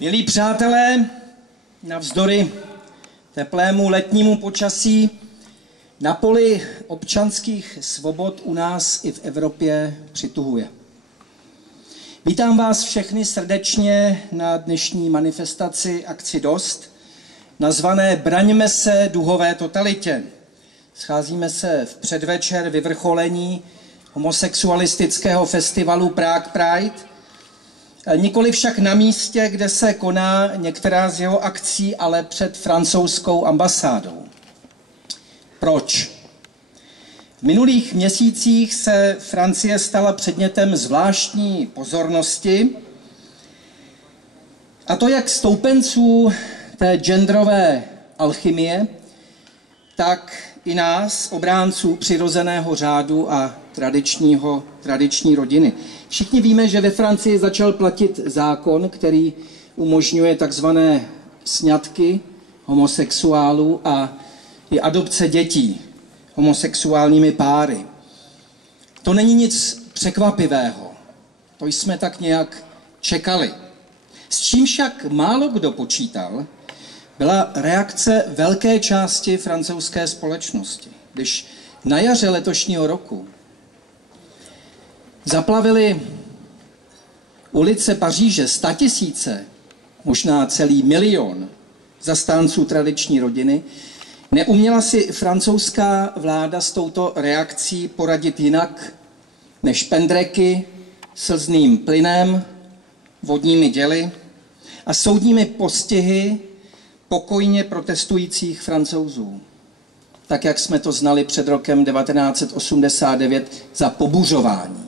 Milí přátelé, navzdory teplému letnímu počasí na poli občanských svobod u nás i v Evropě přituhuje. Vítám vás všechny srdečně na dnešní manifestaci Akci Dost, nazvané Braňme se duhové totalitě. Scházíme se v předvečer vyvrcholení homosexualistického festivalu Prague Pride, nikoli však na místě, kde se koná některá z jeho akcí, ale před francouzskou ambasádou. Proč? V minulých měsících se Francie stala předmětem zvláštní pozornosti, a to jak stoupenců té genderové alchymie, tak i nás, obránců přirozeného řádu a tradiční rodiny. Všichni víme, že ve Francii začal platit zákon, který umožňuje takzvané sňatky homosexuálů a i adopce dětí homosexuálními páry. To není nic překvapivého. To jsme tak nějak čekali. S čím však málo kdo počítal, byla reakce velké části francouzské společnosti, když na jaře letošního roku zaplavily ulice Paříže 100 000, možná celý milion zastánců tradiční rodiny, neuměla si francouzská vláda s touto reakcí poradit jinak než pendreky, slzným plynem, vodními děly a soudními postihy pokojně protestujících Francouzů, tak jak jsme to znali před rokem 1989 za pobuřování.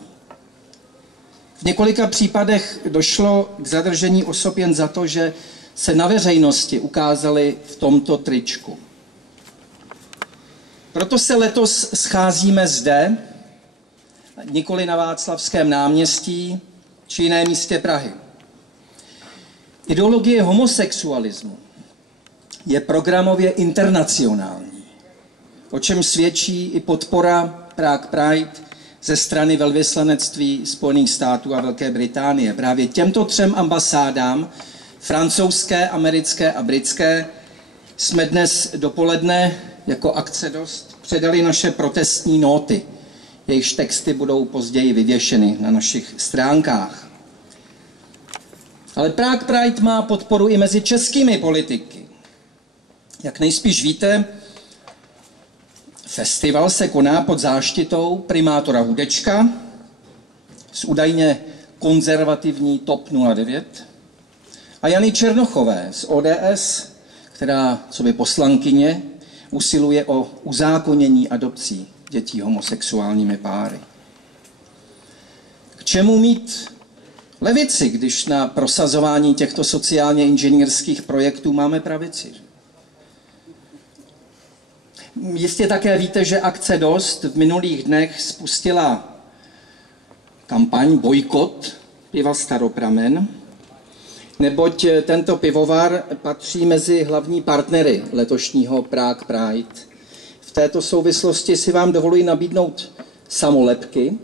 V několika případech došlo k zadržení osob jen za to, že se na veřejnosti ukázali v tomto tričku. Proto se letos scházíme zde, nikoli na Václavském náměstí či jiném místě Prahy. Ideologie homosexualismu je programově internacionální, o čem svědčí i podpora Prague Pride ze strany velvyslanectví Spojených států a Velké Británie. Právě těmto třem ambasádám, francouzské, americké a britské, jsme dnes dopoledne jako Akce Dost předali naše protestní nóty. Jejichž texty budou později vyvěšeny na našich stránkách. Ale Prague Pride má podporu i mezi českými politiky. Jak nejspíš víte, festival se koná pod záštitou primátora Hudečka z údajně konzervativní TOP 09 a Jany Černochové z ODS, která coby poslankyně usiluje o uzákonění adopcí dětí homosexuálními páry. K čemu mít levici, když na prosazování těchto sociálně inženýrských projektů máme pravici? Jistě také víte, že Akce Dost v minulých dnech spustila kampaň Bojkot piva Staropramen, neboť tento pivovar patří mezi hlavní partnery letošního Prague Pride. V této souvislosti si vám dovoluji nabídnout samolepky,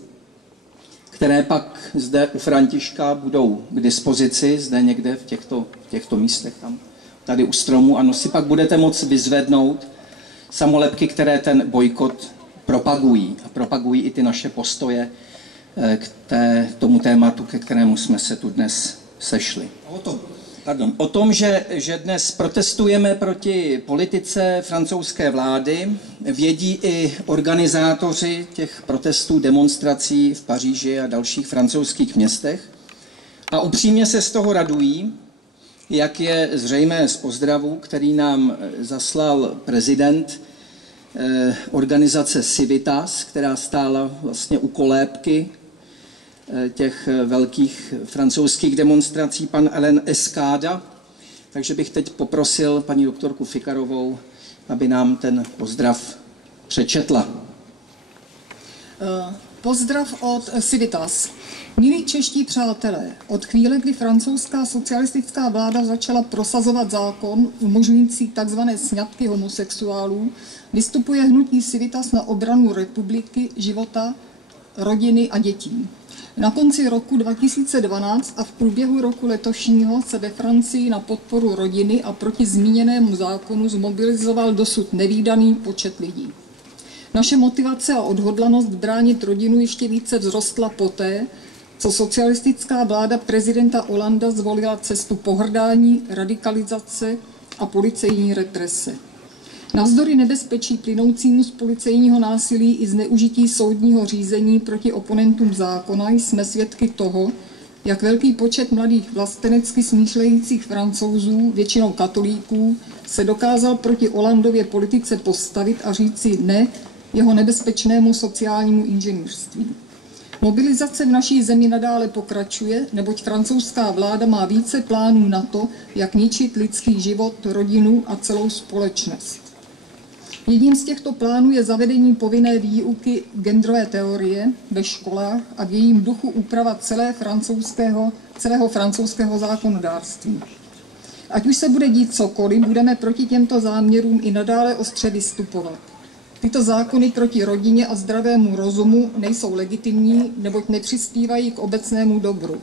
které pak zde u Františka budou k dispozici, zde někde v těchto místech, tam, tady u stromu. Ano, si pak budete moct vyzvednout samolepky, které ten bojkot propagují. A propagují i ty naše postoje k tomu tématu, ke kterému jsme se tu dnes sešli. O tom, že dnes protestujeme proti politice francouzské vlády, vědí i organizátoři těch protestů, demonstrací v Paříži a dalších francouzských městech. A upřímně se z toho radují, jak je zřejmé z pozdravu, který nám zaslal prezident organizace Civitas, která stála vlastně u kolébky těch velkých francouzských demonstrací, pan Alain Escada. Takže bych teď poprosil paní doktorku Fikarovou, aby nám ten pozdrav přečetla. Pozdrav od Civitas. Milí čeští přátelé, od chvíle, kdy francouzská socialistická vláda začala prosazovat zákon umožňující tzv. Sňatky homosexuálů, vystupuje hnutí Civitas na obranu republiky, života, rodiny a dětí. Na konci roku 2012 a v průběhu roku letošního se ve Francii na podporu rodiny a proti zmíněnému zákonu zmobilizoval dosud nevídaný počet lidí. Naše motivace a odhodlanost bránit rodinu ještě více vzrostla poté, co socialistická vláda prezidenta Holanda zvolila cestu pohrdání, radikalizace a policejní represe. Navzdory nebezpečí plynoucímu z policejního násilí i zneužití soudního řízení proti oponentům zákona jsme svědky toho, jak velký počet mladých vlastenecky smýšlejících Francouzů, většinou katolíků, se dokázal proti Holandově politice postavit a říci ne jeho nebezpečnému sociálnímu inženýrství. Mobilizace v naší zemi nadále pokračuje, neboť francouzská vláda má více plánů na to, jak ničit lidský život, rodinu a celou společnost. Jedním z těchto plánů je zavedení povinné výuky genderové teorie ve školách a v jejím duchu úprava celého francouzského zákonodárství. Ať už se bude dít cokoliv, budeme proti těmto záměrům i nadále ostře vystupovat. Tyto zákony proti rodině a zdravému rozumu nejsou legitimní, neboť nepřispívají k obecnému dobru.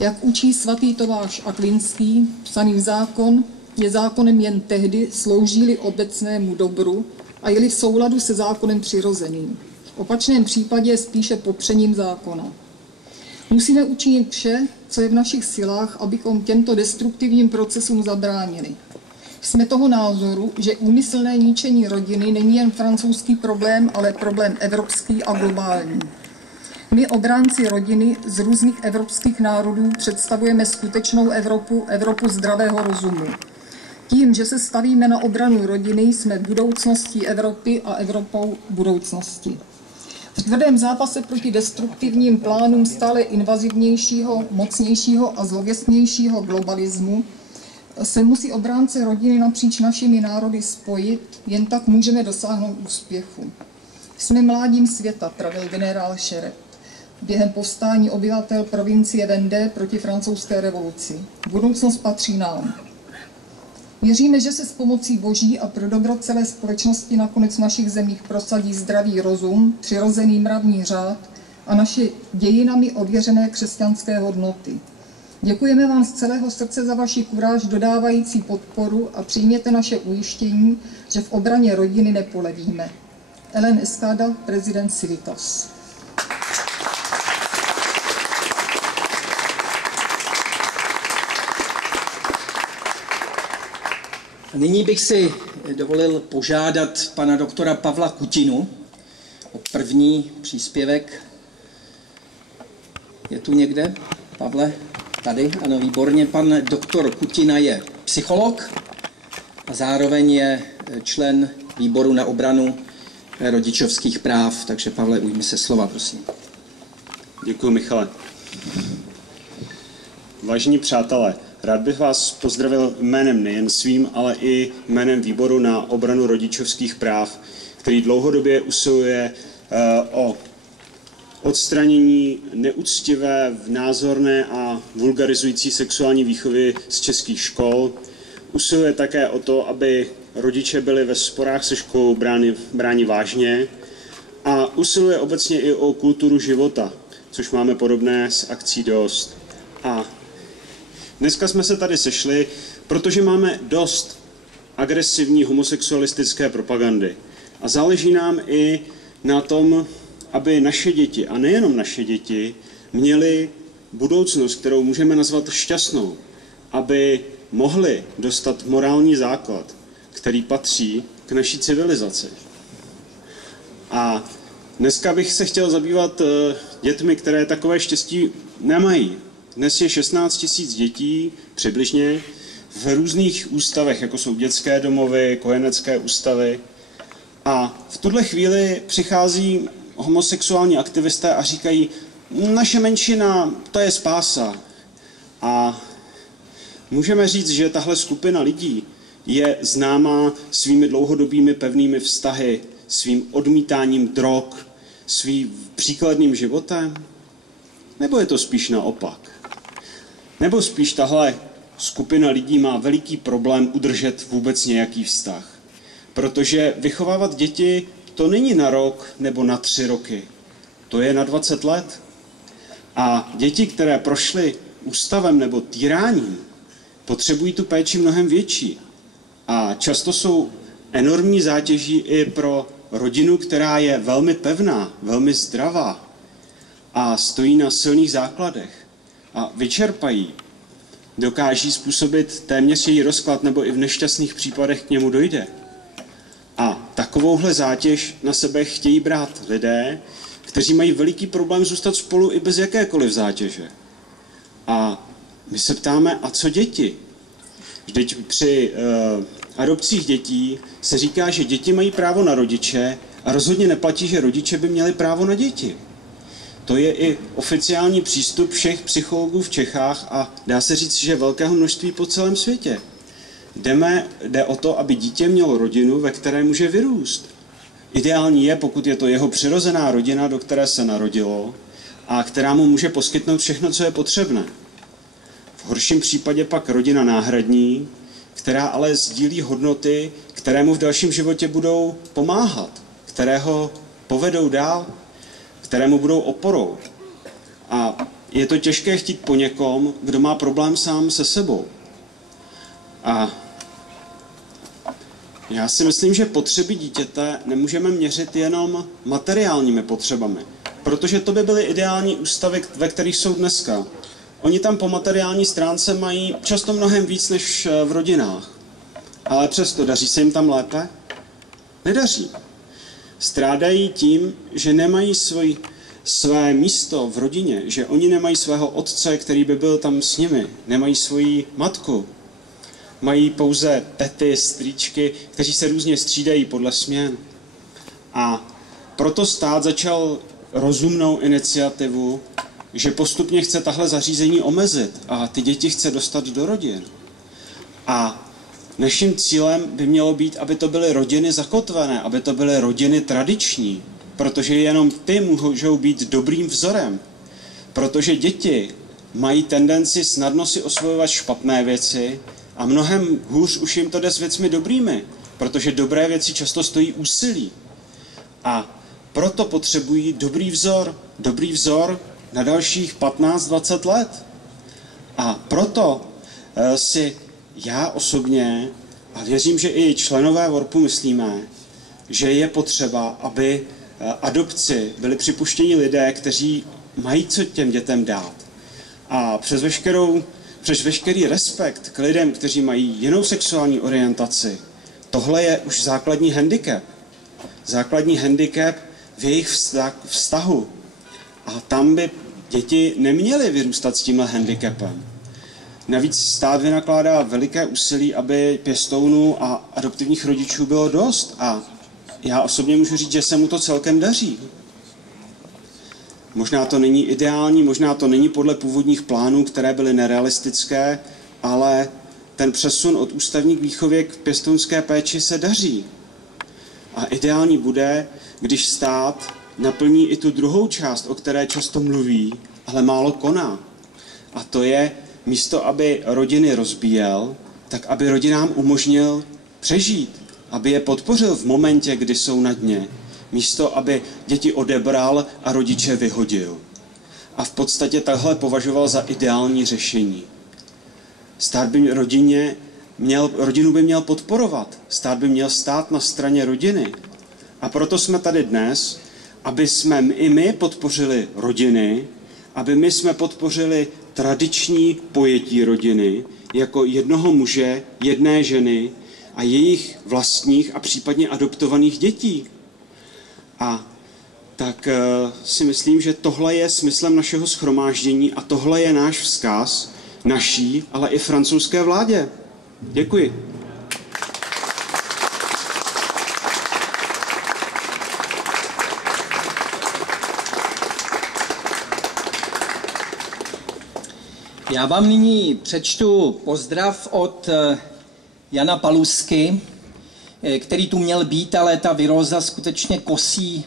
Jak učí svatý Tomáš Akvinský, psaný zákon je zákonem jen tehdy, slouží-li obecnému dobru a je-li v souladu se zákonem přirozeným. V opačném případě je spíše popřením zákona. Musíme učinit vše, co je v našich silách, abychom těmto destruktivním procesům zabránili. Jsme toho názoru, že úmyslné ničení rodiny není jen francouzský problém, ale problém evropský a globální. My, obránci rodiny z různých evropských národů, představujeme skutečnou Evropu, Evropu zdravého rozumu. Tím, že se stavíme na obranu rodiny, jsme budoucností Evropy a Evropou budoucnosti. V tvrdém zápase proti destruktivním plánům stále invazivnějšího, mocnějšího a zlověstnějšího globalismu se musí obránce rodiny napříč našimi národy spojit, jen tak můžeme dosáhnout úspěchu. Jsme mládím světa, pravil generál Šeret během povstání obyvatel provincie Vendée proti francouzské revoluci. Budoucnost patří nám. Věříme, že se s pomocí Boží a pro dobro celé společnosti nakonec v našich zemích prosadí zdravý rozum, přirozený mravní řád a naše dějinami ověřené křesťanské hodnoty. Děkujeme vám z celého srdce za vaši kuráž dodávající podporu a přijměte naše ujištění, že v obraně rodiny nepolevíme. Ellen Escada, prezident Civitas. Nyní bych si dovolil požádat pana doktora Pavla Kutinu o první příspěvek. Je tu někde? Pavle? Tady? Ano, výborně. Pan doktor Kutina je psycholog a zároveň je člen výboru na obranu rodičovských práv. Takže Pavle, ujmi se slova, prosím. Děkuji, Michale. Vážení přátelé, rád bych vás pozdravil jménem nejen svým, ale i jménem výboru na obranu rodičovských práv, který dlouhodobě usiluje o odstranění neúctivé, názorné a vulgarizující sexuální výchovy z českých škol. Usiluje také o to, aby rodiče byli ve sporách se školou bráni vážně a usiluje obecně i o kulturu života, což máme podobné s akcí Dost. A dneska jsme se tady sešli, protože máme dost agresivní homosexualistické propagandy. A záleží nám i na tom, aby naše děti, a nejenom naše děti, měly budoucnost, kterou můžeme nazvat šťastnou, aby mohli dostat morální základ, který patří k naší civilizaci. A dneska bych se chtěl zabývat dětmi, které takové štěstí nemají. Dnes je 16 000 dětí, přibližně, v různých ústavech, jako jsou dětské domovy, kojenecké ústavy. A v tuhle chvíli přichází homosexuální aktivisté a říkají, naše menšina, to je spása. A můžeme říct, že tahle skupina lidí je známá svými dlouhodobými pevnými vztahy, svým odmítáním drog, svým příkladným životem? Nebo je to spíš naopak? Nebo spíš tahle skupina lidí má veliký problém udržet vůbec nějaký vztah? Protože vychovávat děti to není na rok nebo na 3 roky. To je na 20 let. A děti, které prošly ústavem nebo týráním, potřebují tu péči mnohem větší. A často jsou enormní zátěží i pro rodinu, která je velmi pevná, velmi zdravá a stojí na silných základech a vyčerpají. Dokáží způsobit téměř její rozklad nebo i v nešťastných případech k němu dojde. A takovouhle zátěž na sebe chtějí brát lidé, kteří mají veliký problém zůstat spolu i bez jakékoliv zátěže. A my se ptáme, a co děti? Vždyť při adopcích dětí se říká, že děti mají právo na rodiče a rozhodně neplatí, že rodiče by měli právo na děti. To je i oficiální přístup všech psychologů v Čechách a dá se říct, že velkého množství po celém světě. Jde o to, aby dítě mělo rodinu, ve které může vyrůst. Ideální je, pokud je to jeho přirozená rodina, do které se narodilo a která mu může poskytnout všechno, co je potřebné. V horším případě pak rodina náhradní, která ale sdílí hodnoty, které mu v dalším životě budou pomáhat, které ho povedou dál, které mu budou oporou. A je to těžké chtít po někom, kdo má problém sám se sebou. A já si myslím, že potřeby dítěte nemůžeme měřit jenom materiálními potřebami, protože to by byly ideální ústavy, ve kterých jsou dneska. Oni tam po materiální stránce mají často mnohem víc než v rodinách. Ale přesto daří se jim tam lépe? Nedaří. Strádají tím, že nemají své místo v rodině, že oni nemají svého otce, který by byl tam s nimi, nemají svoji matku. Mají pouze tety, strýčky, kteří se různě střídají podle směn. A proto stát začal rozumnou iniciativu, že postupně chce tahle zařízení omezit a ty děti chce dostat do rodin. A naším cílem by mělo být, aby to byly rodiny zakotvené, aby to byly rodiny tradiční, protože jenom ty můžou být dobrým vzorem. Protože děti mají tendenci snadno si osvojovat špatné věci a mnohem hůř už jim to jde s věcmi dobrými, protože dobré věci často stojí úsilí. A proto potřebují dobrý vzor na dalších 15-20 let. A proto si já osobně, a věřím, že i členové VORPu myslíme, že je potřeba, aby adopci byli připuštěni lidé, kteří mají co těm dětem dát. A přes veškerý respekt k lidem, kteří mají jinou sexuální orientaci, tohle je už základní handicap. Základní handicap v jejich vztahu. A tam by děti neměly vyrůstat s tímhle handicapem. Navíc stát vynakládá veliké úsilí, aby pěstounů a adoptivních rodičů bylo dost. A já osobně můžu říct, že se mu to celkem daří. Možná to není ideální, možná to není podle původních plánů, které byly nerealistické, ale ten přesun od ústavní výchovy k pěstounské péči se daří. A ideální bude, když stát naplní i tu druhou část, o které často mluví, ale málo koná. A to je, místo aby rodiny rozbíjel, tak aby rodinám umožnil přežít, aby je podpořil v momentě, kdy jsou na dně, místo aby děti odebral a rodiče vyhodil. A v podstatě takhle považoval za ideální řešení. Stát by rodinu by měl podporovat, stát by měl stát na straně rodiny. A proto jsme tady dnes, aby jsme i my podpořili rodiny, aby my jsme podpořili tradiční pojetí rodiny jako jednoho muže, jedné ženy a jejich vlastních a případně adoptovaných dětí. A tak si myslím, že tohle je smyslem našeho shromáždění a tohle je náš vzkaz naší, ale i francouzské vládě. Děkuji. Já vám nyní přečtu pozdrav od Jana Palusky, který tu měl být, ale ta viróza skutečně kosí,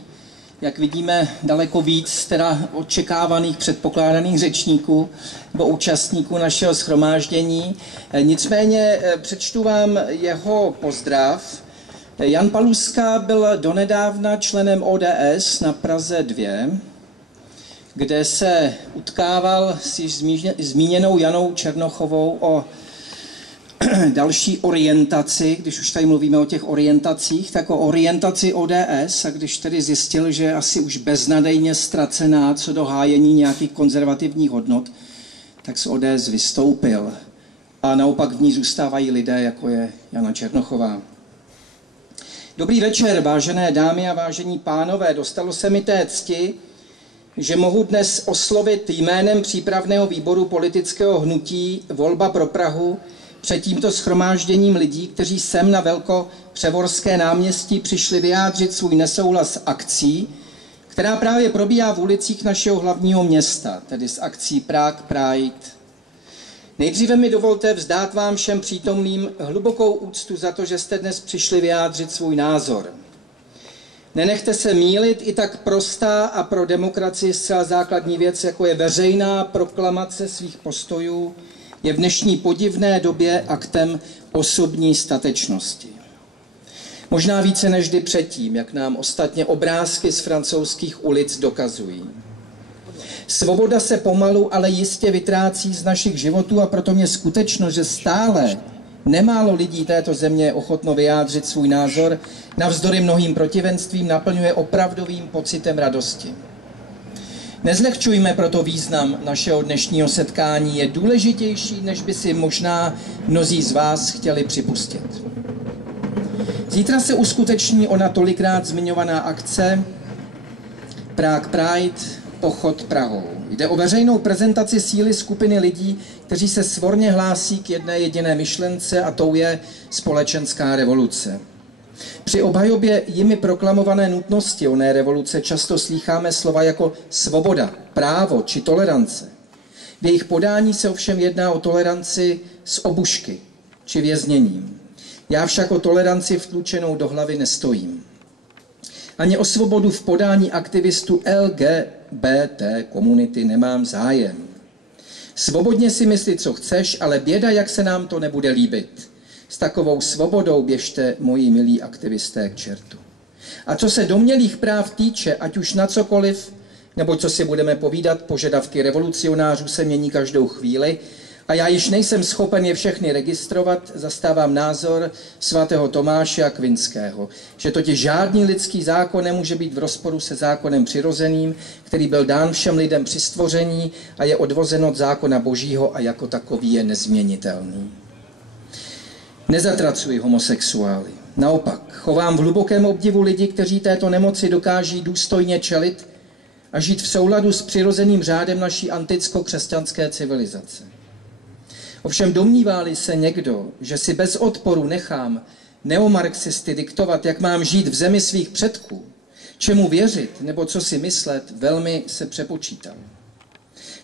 jak vidíme, daleko víc teda očekávaných, předpokládaných řečníků nebo účastníků našeho shromáždění. Nicméně přečtu vám jeho pozdrav. Jan Paluska byl donedávna členem ODS na Praze 2, kde se utkával s již zmíněnou Janou Černochovou o další orientaci, když už tady mluvíme o těch orientacích, tak o orientaci ODS, a když tedy zjistil, že je asi už beznadejně ztracená co do hájení nějakých konzervativních hodnot, tak z ODS vystoupil. A naopak v ní zůstávají lidé, jako je Jana Černochová. Dobrý večer, vážené dámy a vážení pánové. Dostalo se mi té cti, že mohu dnes oslovit jménem přípravného výboru politického hnutí Volba pro Prahu před tímto shromážděním lidí, kteří sem na Velkopřevorské náměstí přišli vyjádřit svůj nesouhlas s akcí, která právě probíhá v ulicích našeho hlavního města, tedy s akcí Prague Pride. Nejdříve mi dovolte vzdát vám všem přítomným hlubokou úctu za to, že jste dnes přišli vyjádřit svůj názor. Nenechte se mýlit, i tak prostá a pro demokracii zcela základní věc, jako je veřejná proklamace svých postojů, je v dnešní podivné době aktem osobní statečnosti. Možná více než kdy předtím, jak nám ostatně obrázky z francouzských ulic dokazují. Svoboda se pomalu, ale jistě vytrácí z našich životů a proto mě skutečnost, že stále nemálo lidí této země je ochotno vyjádřit svůj názor, navzdory mnohým protivenstvím naplňuje opravdovým pocitem radosti. Nezlehčujme proto význam našeho dnešního setkání, je důležitější, než by si možná mnozí z vás chtěli připustit. Zítra se uskuteční ona tolikrát zmiňovaná akce Prague Pride, pochod Prahou. Jde o veřejnou prezentaci síly skupiny lidí, kteří se svorně hlásí k jedné jediné myšlence, a tou je společenská revoluce. Při obhajobě jimi proklamované nutnosti oné revoluce často slýcháme slova jako svoboda, právo či tolerance. V jejich podání se ovšem jedná o toleranci s obušky či vězněním. Já však o toleranci vtlučenou do hlavy nestojím. Ani o svobodu v podání aktivistů LGBT komunity nemám zájem. Svobodně si mysli, co chceš, ale běda, jak se nám to nebude líbit. S takovou svobodou běžte, moji milí aktivisté, k čertu. A co se domnělých práv týče, ať už na cokoliv, nebo co si budeme povídat, požadavky revolucionářů se mění každou chvíli a já již nejsem schopen je všechny registrovat, zastávám názor svatého Tomáše Akvinského, že totiž žádný lidský zákon nemůže být v rozporu se zákonem přirozeným, který byl dán všem lidem při stvoření a je odvozen od zákona Božího a jako takový je nezměnitelný. Nezatracuji homosexuály. Naopak, chovám v hlubokém obdivu lidi, kteří této nemoci dokáží důstojně čelit a žít v souladu s přirozeným řádem naší anticko-křesťanské civilizace. Ovšem domnívá-li se někdo, že si bez odporu nechám neomarxisty diktovat, jak mám žít v zemi svých předků, čemu věřit nebo co si myslet, velmi se přepočítal.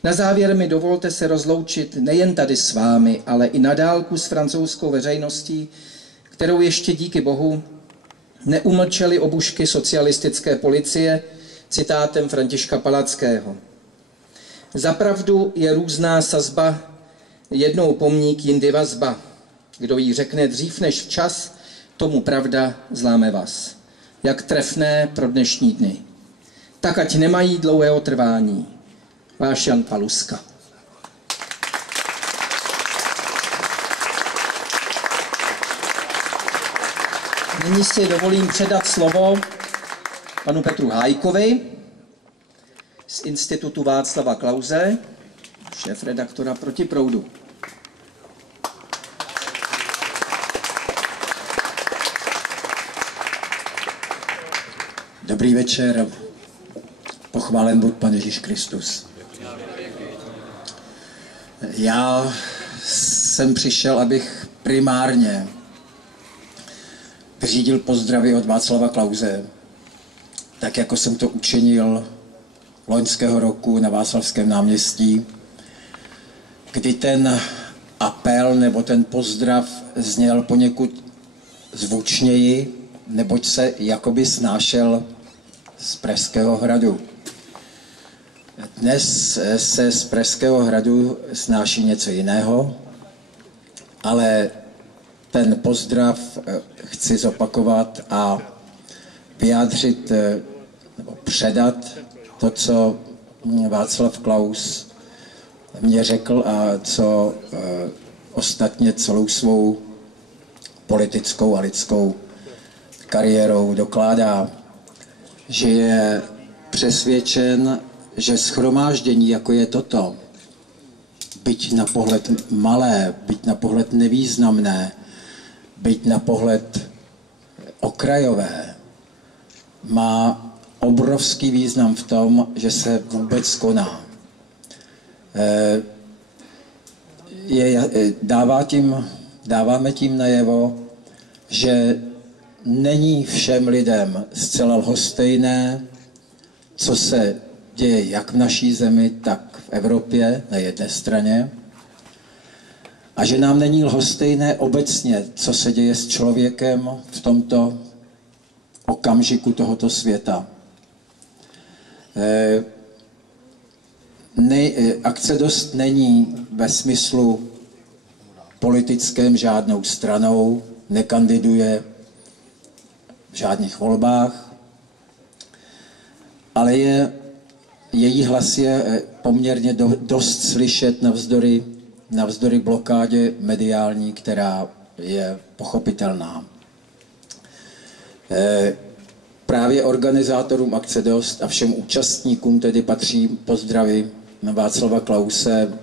Na závěr mi dovolte se rozloučit nejen tady s vámi, ale i na dálku s francouzskou veřejností, kterou ještě díky Bohu neumlčely obušky socialistické policie citátem Františka Palackého. Zapravdu je různá sazba, jednou pomník, jindy vazba. Kdo jí řekne dřív než včas, tomu pravda zláme vás. Jak trefné pro dnešní dny. Tak ať nemají dlouhého trvání. Váš Jan Paluska. Nyní si dovolím předat slovo panu Petru Hájkovi z Institutu Václava Klause, šéfredaktora Protiproudu. Dobrý večer, pochválen buď Pan Ježíš Kristus. Já jsem přišel, abych primárně vyřídil pozdravy od Václava Klause, tak jako jsem to učinil loňského roku na Václavském náměstí, kdy ten apel nebo ten pozdrav zněl poněkud zvučněji, neboť se jakoby snášel z Pražského hradu. Dnes se z Pražského hradu snáší něco jiného, ale ten pozdrav chci zopakovat a vyjádřit nebo předat to, co Václav Klaus mě řekl a co ostatně celou svou politickou a lidskou kariérou dokládá, že je přesvědčen, že shromáždění, jako je toto, byť na pohled malé, byť na pohled nevýznamné, byť na pohled okrajové, má obrovský význam v tom, že se vůbec koná. Dáváme tím najevo, že není všem lidem zcela lhostejné, co se děje jak v naší zemi, tak v Evropě na jedné straně, a že nám není lhostejné obecně, co se děje s člověkem v tomto okamžiku tohoto světa. Akce Dost není ve smyslu politickém žádnou stranou, nekandiduje v žádných volbách, ale její hlas je poměrně dost slyšet navzdory blokádě mediální, která je pochopitelná. Právě organizátorům Akce Dost a všem účastníkům tedy patří pozdravy na Václava Klause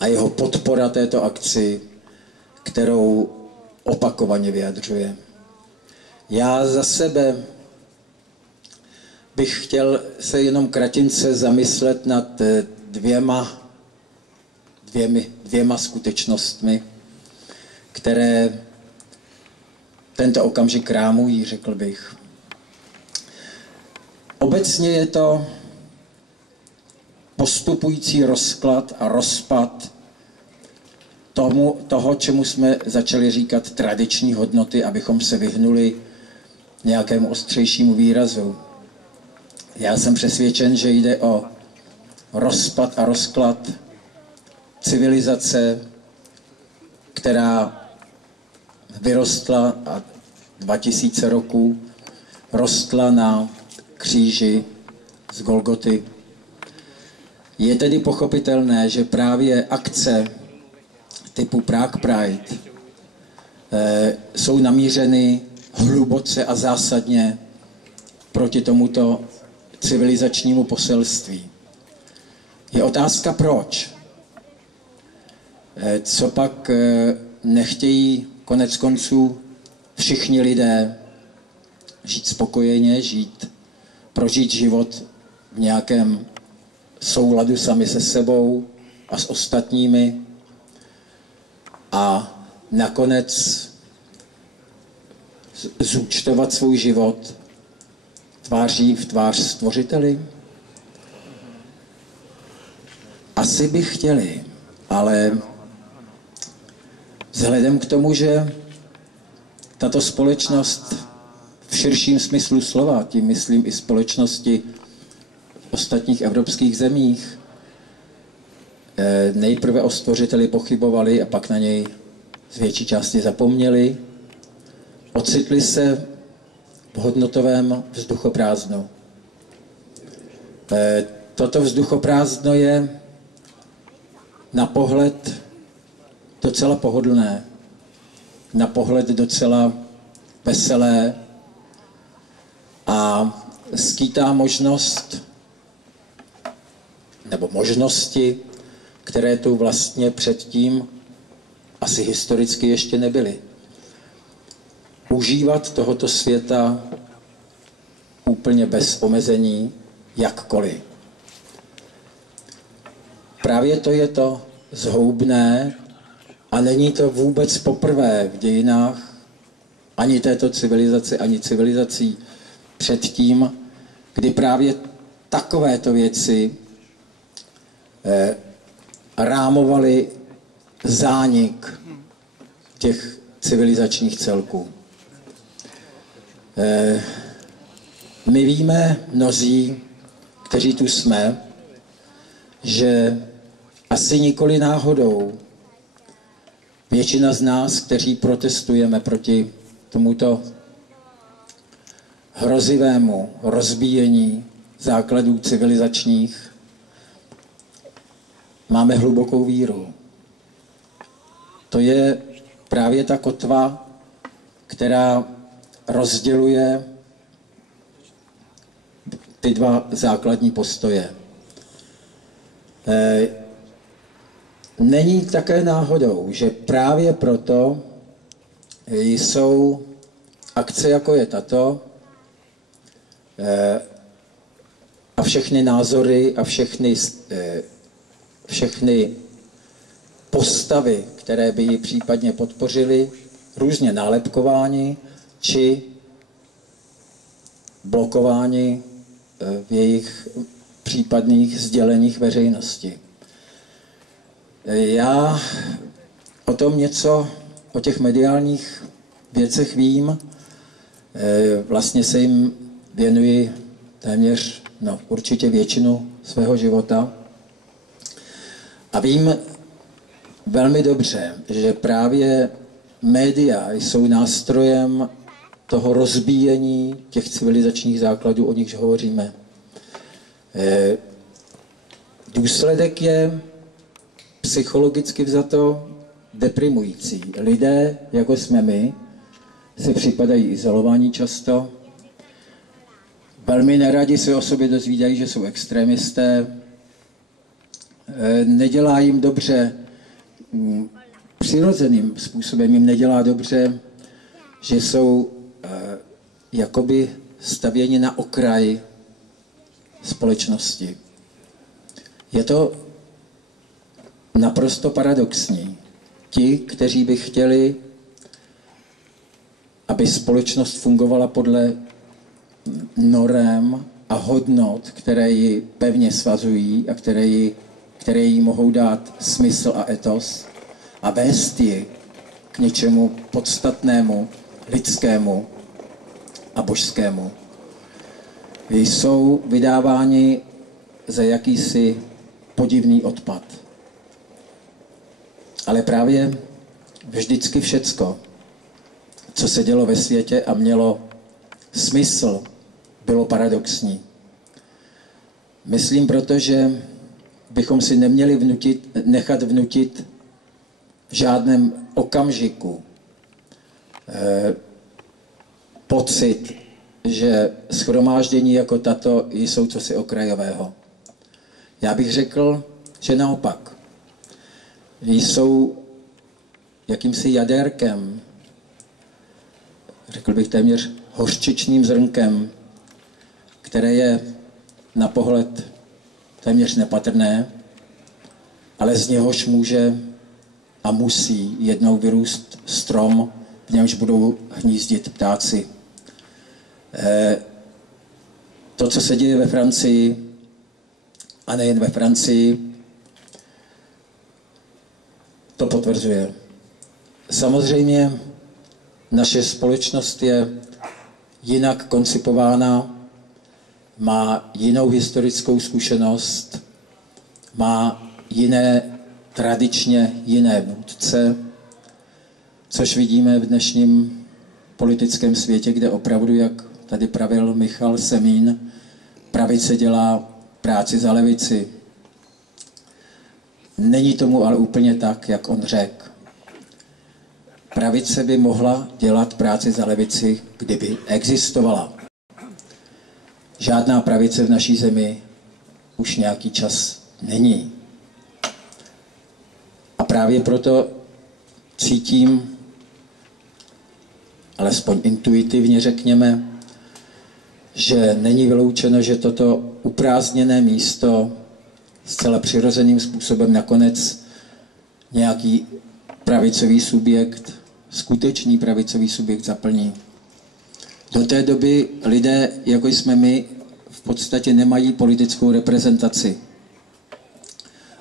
a jeho podpora této akci, kterou opakovaně vyjadřuje. Já za sebe bych chtěl se jenom kratince zamyslet nad dvěma skutečnostmi, které tento okamžik rámují, řekl bych. Obecně je to postupující rozklad a rozpad toho, čemu jsme začali říkat tradiční hodnoty, abychom se vyhnuli nějakému ostřejšímu výrazu. Já jsem přesvědčen, že jde o rozpad a rozklad civilizace, která vyrostla a 2000 roků rostla na kříži z Golgoty. Je tedy pochopitelné, že právě akce typu Prague Pride jsou namířeny hluboce a zásadně proti tomuto civilizačnímu poselství. Je otázka proč. Co pak nechtějí konec konců všichni lidé žít spokojeně, prožít život v nějakém souladu sami se sebou a s ostatními a nakonec zúčtovat svůj život tváří v tvář Stvořiteli? Asi by chtěli, ale vzhledem k tomu, že tato společnost v širším smyslu slova, tím myslím i společnosti v ostatních evropských zemích, nejprve o Stvořiteli pochybovali a pak na něj z větší části zapomněli, ocitli se v hodnotovém vzduchoprázdnu. Toto vzduchoprázdno je na pohled docela pohodlné, na pohled docela veselé a skýtá možnost nebo možnosti, které tu vlastně předtím asi historicky ještě nebyly. Užívat tohoto světa úplně bez omezení, jakkoliv. Právě to je to zhoubné a není to vůbec poprvé v dějinách ani této civilizace, ani civilizací předtím, kdy právě takovéto věci rámovaly zánik těch civilizačních celků. My víme, mnozí, kteří tu jsme, že asi nikoli náhodou většina z nás, kteří protestujeme proti tomuto hrozivému rozbíjení základů civilizačních máme hlubokou víru. To je právě ta kotva, která rozděluje ty dva základní postoje. Není také náhodou, že právě proto jsou akce, jako je tato, a všechny názory a všechny postavy, které by ji případně podpořily, různě nálepkováni či blokováni v jejich případných sděleních veřejnosti. Já o tom něco, o těch mediálních věcech vím, vlastně se jim věnuji téměř, určitě většinu svého života. A vím velmi dobře, že právě média jsou nástrojem toho rozbíjení těch civilizačních základů, o nichž hovoříme. Důsledek je psychologicky vzato deprimující. Lidé, jako jsme my, se připadají izolovaní často. Velmi neradi se o sobě dozvídají, že jsou extremisté. Nedělá jim dobře, přirozeným způsobem jim nedělá dobře, že jsou jakoby stavěni na okraj společnosti. Je to naprosto paradoxní. Ti, kteří by chtěli, aby společnost fungovala podle norem a hodnot, které ji pevně svazují a které jí mohou dát smysl a etos a vést ji k něčemu podstatnému, lidskému a božskému. Jsou vydáváni za jakýsi podivný odpad. Ale právě vždycky všecko, co se dělo ve světě a mělo smysl, bylo paradoxní. Myslím proto, že bychom si neměli nechat vnutit v žádném okamžiku pocit, že shromáždění jako tato jsou cosi okrajového. Já bych řekl, že naopak. Jsou jakýmsi jadérkem, řekl bych téměř hořčičným zrnkem, které je na pohled téměř nepatrné, ale z něhož může a musí jednou vyrůst strom, v němž budou hnízdit ptáci. To, co se děje ve Francii, a nejen ve Francii, to potvrzuje. Samozřejmě naše společnost je jinak koncipována, má jinou historickou zkušenost, má tradičně jiné vůdce, což vidíme v dnešním politickém světě, kde opravdu, jak tady pravil Michal Semín, pravice dělá práci za levici. Není tomu ale úplně tak, jak on řekl. Pravice by mohla dělat práci za levici, kdyby existovala. Žádná pravice v naší zemi už nějaký čas není. A právě proto cítím, alespoň intuitivně řekněme, že není vyloučeno, že toto uprázdněné místo zcela přirozeným způsobem nakonec nějaký pravicový subjekt, skutečný pravicový subjekt zaplní. Do té doby lidé, jako jsme my, v podstatě nemají politickou reprezentaci.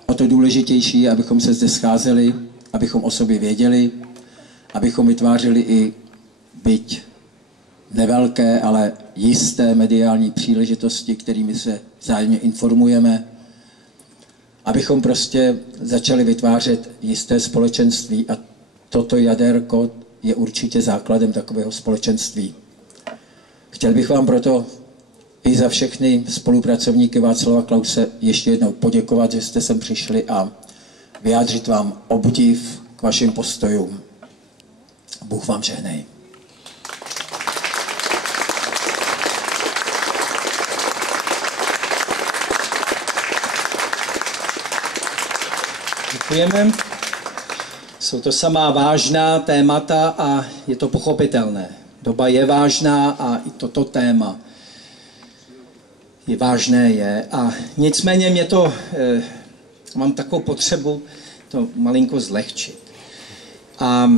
O to důležitější je, abychom se zde scházeli, abychom o sobě věděli, abychom vytvářeli i byť nevelké, ale jisté mediální příležitosti, kterými se vzájemně informujeme, abychom prostě začali vytvářet jisté společenství a toto jadérko je určitě základem takového společenství. Chtěl bych vám proto i za všechny spolupracovníky Václava Klause ještě jednou poděkovat, že jste sem přišli a vyjádřit vám obdiv k vašim postojům. Bůh vám žehnej. Děkujeme. Jsou to samá vážná témata a je to pochopitelné. Doba je vážná a i toto téma je vážné a nicméně mě to, mám takovou potřebu to malinko zlehčit. A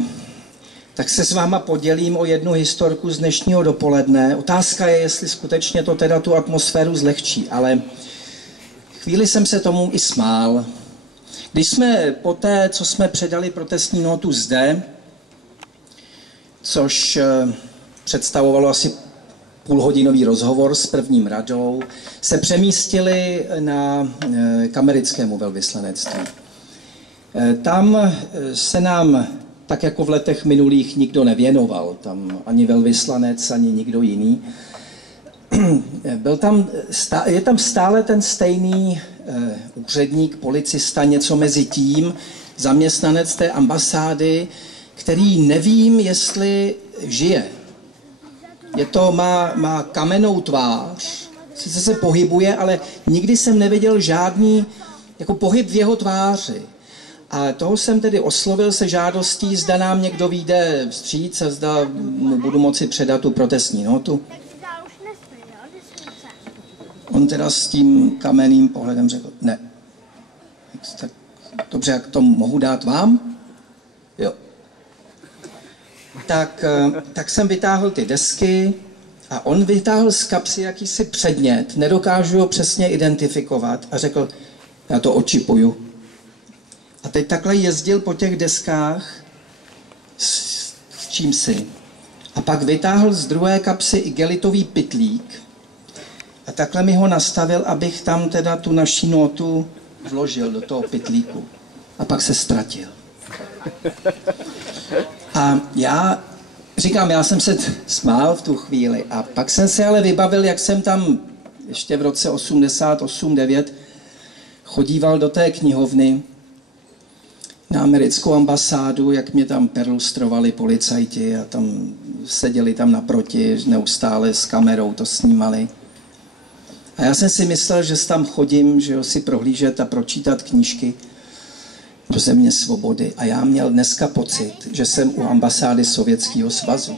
tak se s váma podělím o jednu historku z dnešního dopoledne. Otázka je, jestli skutečně to teda tu atmosféru zlehčí, ale chvíli jsem se tomu i smál. Když jsme poté, co jsme předali protestní notu zde, což představovalo asi půlhodinový rozhovor s prvním radou, se přemístili k americkému velvyslanectví. Tam se nám, tak jako v letech minulých, nikdo nevěnoval. Tam ani velvyslanec, ani nikdo jiný. Je tam stále ten stejný úředník, policista, něco mezi tím, zaměstnanec té ambasády, který nevím, jestli žije. Má kamennou tvář, sice se pohybuje, ale nikdy jsem neviděl žádný jako pohyb v jeho tváři. A toho jsem tedy oslovil se žádostí, zda nám někdo vyjde vstříc a zda budu moci předat tu protestní notu. On teda s tím kamenným pohledem řekl, ne. Tak, dobře, jak to mohu dát vám? Jo. Tak jsem vytáhl ty desky a on vytáhl z kapsy jakýsi předmět, nedokážu ho přesně identifikovat a řekl, já to očipuju. A teď takhle jezdil po těch deskách s čímsi. A pak vytáhl z druhé kapsy igelitový pytlík a takhle mi ho nastavil, abych tam teda tu naši notu vložil do toho pytlíku. A pak se ztratil. A já jsem se smál v tu chvíli a pak jsem se ale vybavil, jak jsem tam ještě v roce 88-9 chodíval do té knihovny na americkou ambasádu, jak mě tam perlustrovali policajti a tam seděli tam naproti, neustále s kamerou to snímali. A já jsem si myslel, že tam chodím, že si prohlížet a pročítat knížky do země svobody. A já měl dneska pocit, že jsem u ambasády Sovětského svazu.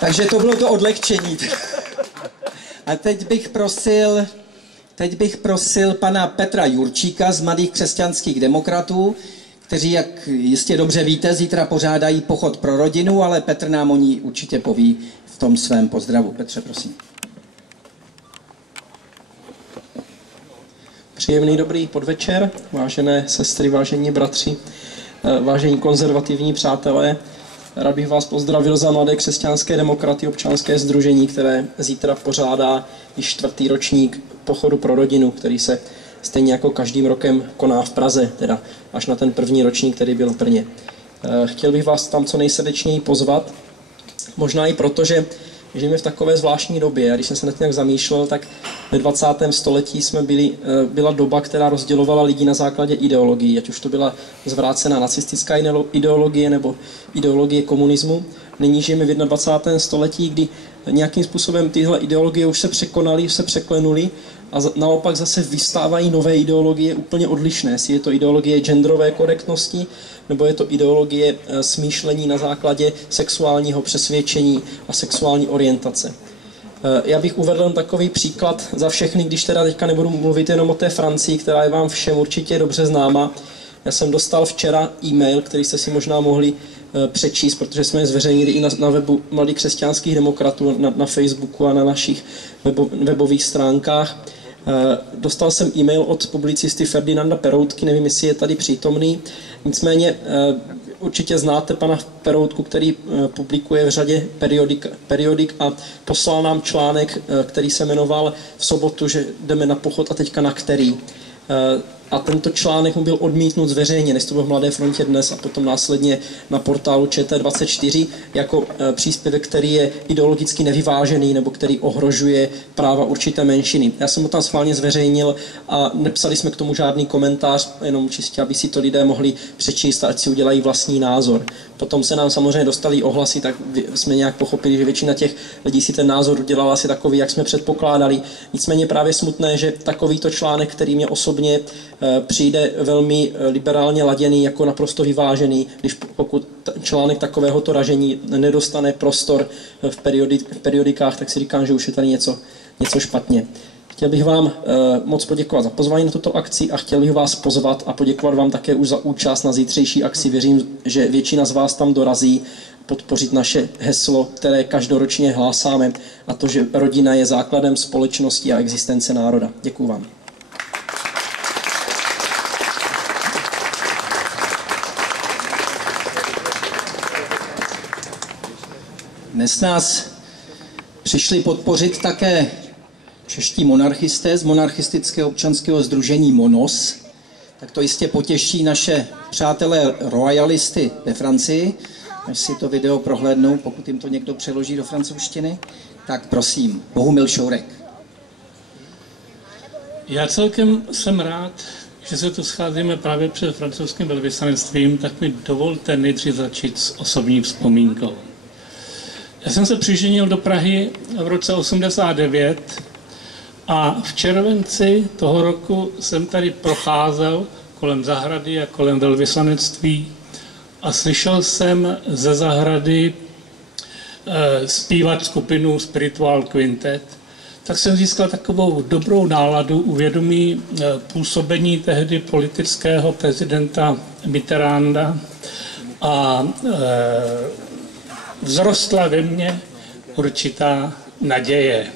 Takže to bylo to odlehčení. A teď bych prosil pana Petra Jurčíka z Mladých křesťanských demokratů, kteří, jak jistě dobře víte, zítra pořádají pochod pro rodinu, ale Petr nám o ní určitě poví v tom svém pozdravu. Petře, prosím. Příjemný dobrý podvečer, vážené sestry, vážení bratři, vážení konzervativní přátelé. Rád bych vás pozdravil za Mladé křesťanské demokraty občanské sdružení, které zítra pořádá již 4. ročník pochodu pro rodinu, který se stejně jako každým rokem koná v Praze, teda až na ten 1. ročník, který byl v Brně. Chtěl bych vás tam co nejsrdečněji pozvat, možná i proto, že žijeme v takové zvláštní době. A když jsem se nad tím zamýšlel, tak ve 20. století byla doba, která rozdělovala lidi na základě ideologií, ať už to byla zvrácená nacistická ideologie nebo ideologie komunismu. Nyní žijeme v 21. století, kdy nějakým způsobem tyhle ideologie už se překonaly, už se překlenuly a naopak zase vystávají nové ideologie úplně odlišné. Jestli je to ideologie genderové korektnosti, nebo je to ideologie smýšlení na základě sexuálního přesvědčení a sexuální orientace. Já bych uvedl takový příklad za všechny, když teda teďka nebudu mluvit jenom o té Francii, která je vám všem určitě dobře známa. Já jsem dostal včera e-mail, který jste si možná mohli přečíst, protože jsme je zveřejnili i na webu Mladých křesťanských demokratů, na Facebooku a na našich webových stránkách. Dostal jsem e-mail od publicisty Ferdinanda Peroutky, nevím, jestli je tady přítomný. Nicméně určitě znáte pana Peroutku, který publikuje v řadě periodik a poslal nám článek, který se jmenoval V sobotu, že jdeme na pochod a teďka na který. a tento článek mu byl odmítnut zveřejně, než to bylo v Mladé frontě Dnes a potom následně na portálu ČT24 jako příspěvek, který je ideologicky nevyvážený nebo který ohrožuje práva určité menšiny. Já jsem ho tam schválně zveřejnil a nepsali jsme k tomu žádný komentář, jenom čistě, aby si to lidé mohli přečíst a ať si udělají vlastní názor. Potom se nám samozřejmě dostali ohlasy, tak jsme nějak pochopili, že většina těch lidí si ten názor udělala asi takový, jak jsme předpokládali. Nicméně právě smutné, že takovýto článek, který mě osobně přijde velmi liberálně laděný, jako naprosto vyvážený, pokud článek takovéhoto ražení nedostane prostor v periodikách, tak si říkám, že už je tady něco špatně. Chtěl bych vám moc poděkovat za pozvání na tuto akci a chtěl bych vás pozvat a poděkovat vám také už za účast na zítřejší akci. Věřím, že většina z vás tam dorazí podpořit naše heslo, které každoročně hlásáme, a to, že rodina je základem společnosti a existence národa. Děkuju vám. Dnes nás přišli podpořit také čeští monarchisté z monarchistického občanského sdružení MONOS, tak to jistě potěší naše přátelé royalisty ve Francii, až si to video prohlédnou, pokud jim to někdo přeloží do francouzštiny. Tak prosím, Bohumil Šourek. Já celkem jsem rád, že se tu scházíme právě před francouzským velvyslanectvím, tak mi dovolte nejdřív začít s osobní vzpomínkou. Já jsem se přiženil do Prahy v roce 89 a v červenci toho roku jsem tady procházel kolem zahrady a kolem velvyslanectví a slyšel jsem ze zahrady zpívat skupinu Spiritual Quintet. Tak jsem získal takovou dobrou náladu, uvědomí působení tehdy politického prezidenta Mitterranda a vzrostla ve mně určitá naděje.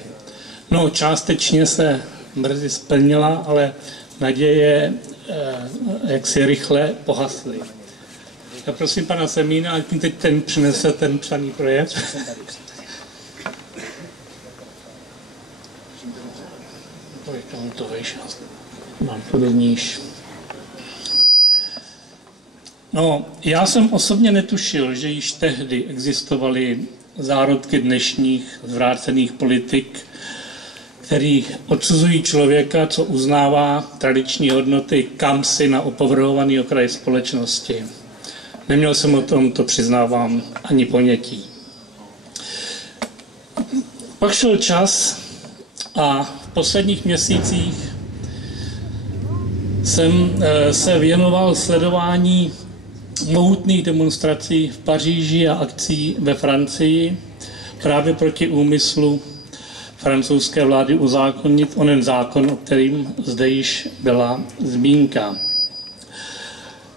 No, částečně se brzy splnila, ale naděje jaksi rychle pohasly. Já prosím pana Semína, ať mi teď přinese ten psaný projev. To vyšel. Mám podobnější. No, já jsem osobně netušil, že již tehdy existovaly zárodky dnešních zvrácených politik, který odsuzují člověka, co uznává tradiční hodnoty, kam si na opovrhovaný okraj společnosti. Neměl jsem o tom, to přiznávám, ani ponětí. Pak šel čas a v posledních měsících jsem se věnoval sledování mohutných demonstrací v Paříži a akcí ve Francii právě proti úmyslu francouzské vlády uzákonit onen zákon, o kterým zde již byla zmínka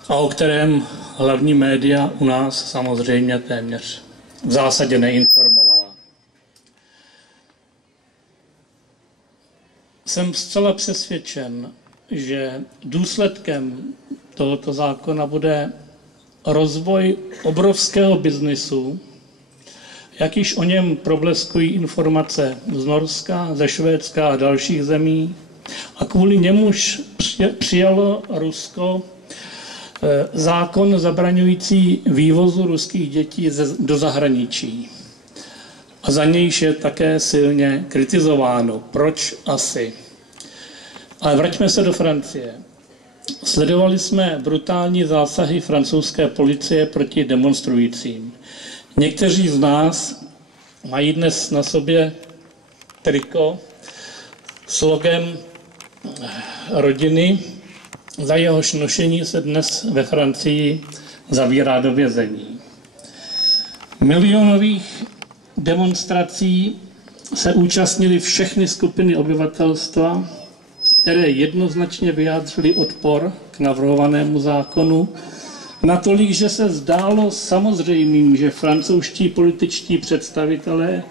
a o kterém hlavní média u nás samozřejmě téměř v zásadě neinformovala. Jsem zcela přesvědčen, že důsledkem tohoto zákona bude rozvoj obrovského biznisu, jak již o něm probleskují informace z Norska, ze Švédska a dalších zemí, a kvůli němuž přijalo Rusko zákon zabraňující vývozu ruských dětí do zahraničí. A za nějž je také silně kritizováno. Proč asi? Ale vraťme se do Francie. Sledovali jsme brutální zásahy francouzské policie proti demonstrujícím. Někteří z nás mají dnes na sobě triko s logem rodiny, za jehož nošení se dnes ve Francii zavírá do vězení. Milionových demonstrací se účastnily všechny skupiny obyvatelstva, které jednoznačně vyjádřily odpor k navrhovanému zákonu, natolik, že se zdálo samozřejmým, že francouzští političtí představitelé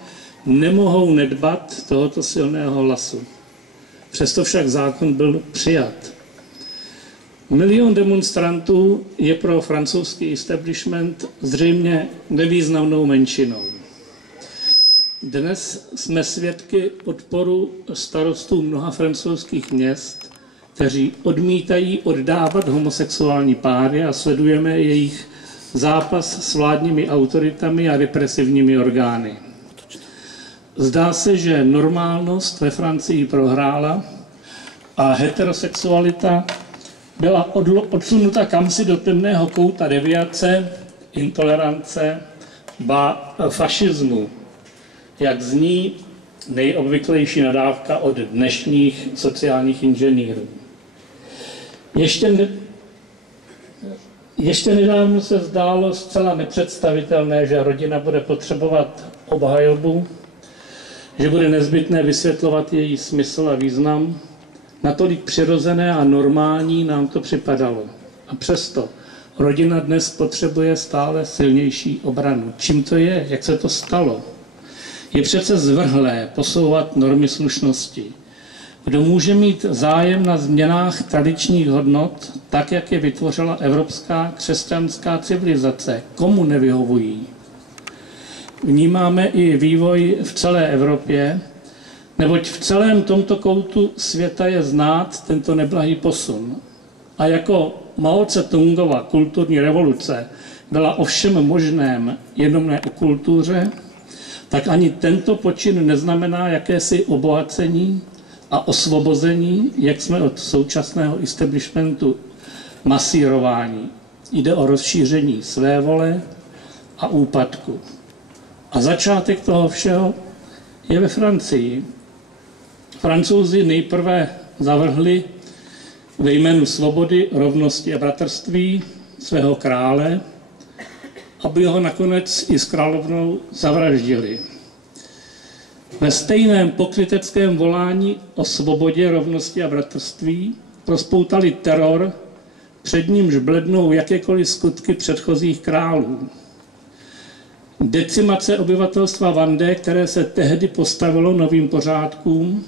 nemohou nedbat tohoto silného hlasu. Přesto však zákon byl přijat. 1 000 000 demonstrantů je pro francouzský establishment zřejmě nevýznamnou menšinou. Dnes jsme svědky odporu starostů mnoha francouzských měst, kteří odmítají oddávat homosexuální páry a sledujeme jejich zápas s vládními autoritami a represivními orgány. Zdá se, že normálnost ve Francii prohrála a heterosexualita byla odsunuta kamsi do temného kouta deviace, intolerance, ba fašismu, jak zní nejobvyklejší nadávka od dnešních sociálních inženýrů. Ještě nedávno se zdálo zcela nepředstavitelné, že rodina bude potřebovat obhajobu, že bude nezbytné vysvětlovat její smysl a význam. Natolik přirozené a normální nám to připadalo. A přesto rodina dnes potřebuje stále silnější obranu. Čím to je? Jak se to stalo? Je přece zvrhlé posouvat normy slušnosti. Kdo může mít zájem na změnách tradičních hodnot, tak jak je vytvořila evropská křesťanská civilizace? Komu nevyhovují? Vnímáme i vývoj v celé Evropě, neboť v celém tomto koutu světa je znát tento neblahý posun. A jako Mao Tse-tungova kulturní revoluce byla o všem možném, jenom ne o kultuře, tak ani tento počin neznamená jakési obohacení a osvobození, jak jsme od současného establishmentu masírování. Jde o rozšíření svévole a úpadku. A začátek toho všeho je ve Francii. Francouzi nejprve zavrhli ve jménu svobody, rovnosti a bratrství svého krále, aby ho nakonec i s královnou zavraždili. Ve stejném pokryteckém volání o svobodě, rovnosti a bratrství rozpoutali teror, před nímž blednou jakékoliv skutky předchozích králů. Decimace obyvatelstva Vendée, které se tehdy postavilo novým pořádkům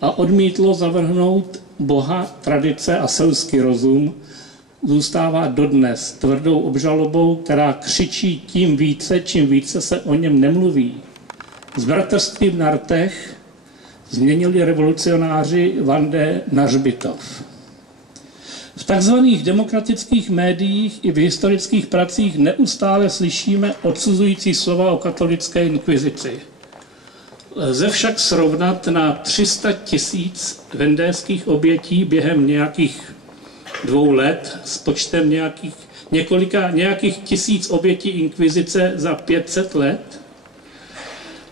a odmítlo zavrhnout Boha, tradice a selský rozum, zůstává dodnes tvrdou obžalobou, která křičí tím více, čím více se o něm nemluví. S bratrstvím na rtech změnili revolucionáři Vendée na hřbitov. V takzvaných demokratických médiích i v historických pracích neustále slyšíme odsuzující slova o katolické inkvizici. Lze však srovnat na 300 000 vendéských obětí během nějakých 2 let s počtem nějakých 1000 obětí inkvizice za 500 let.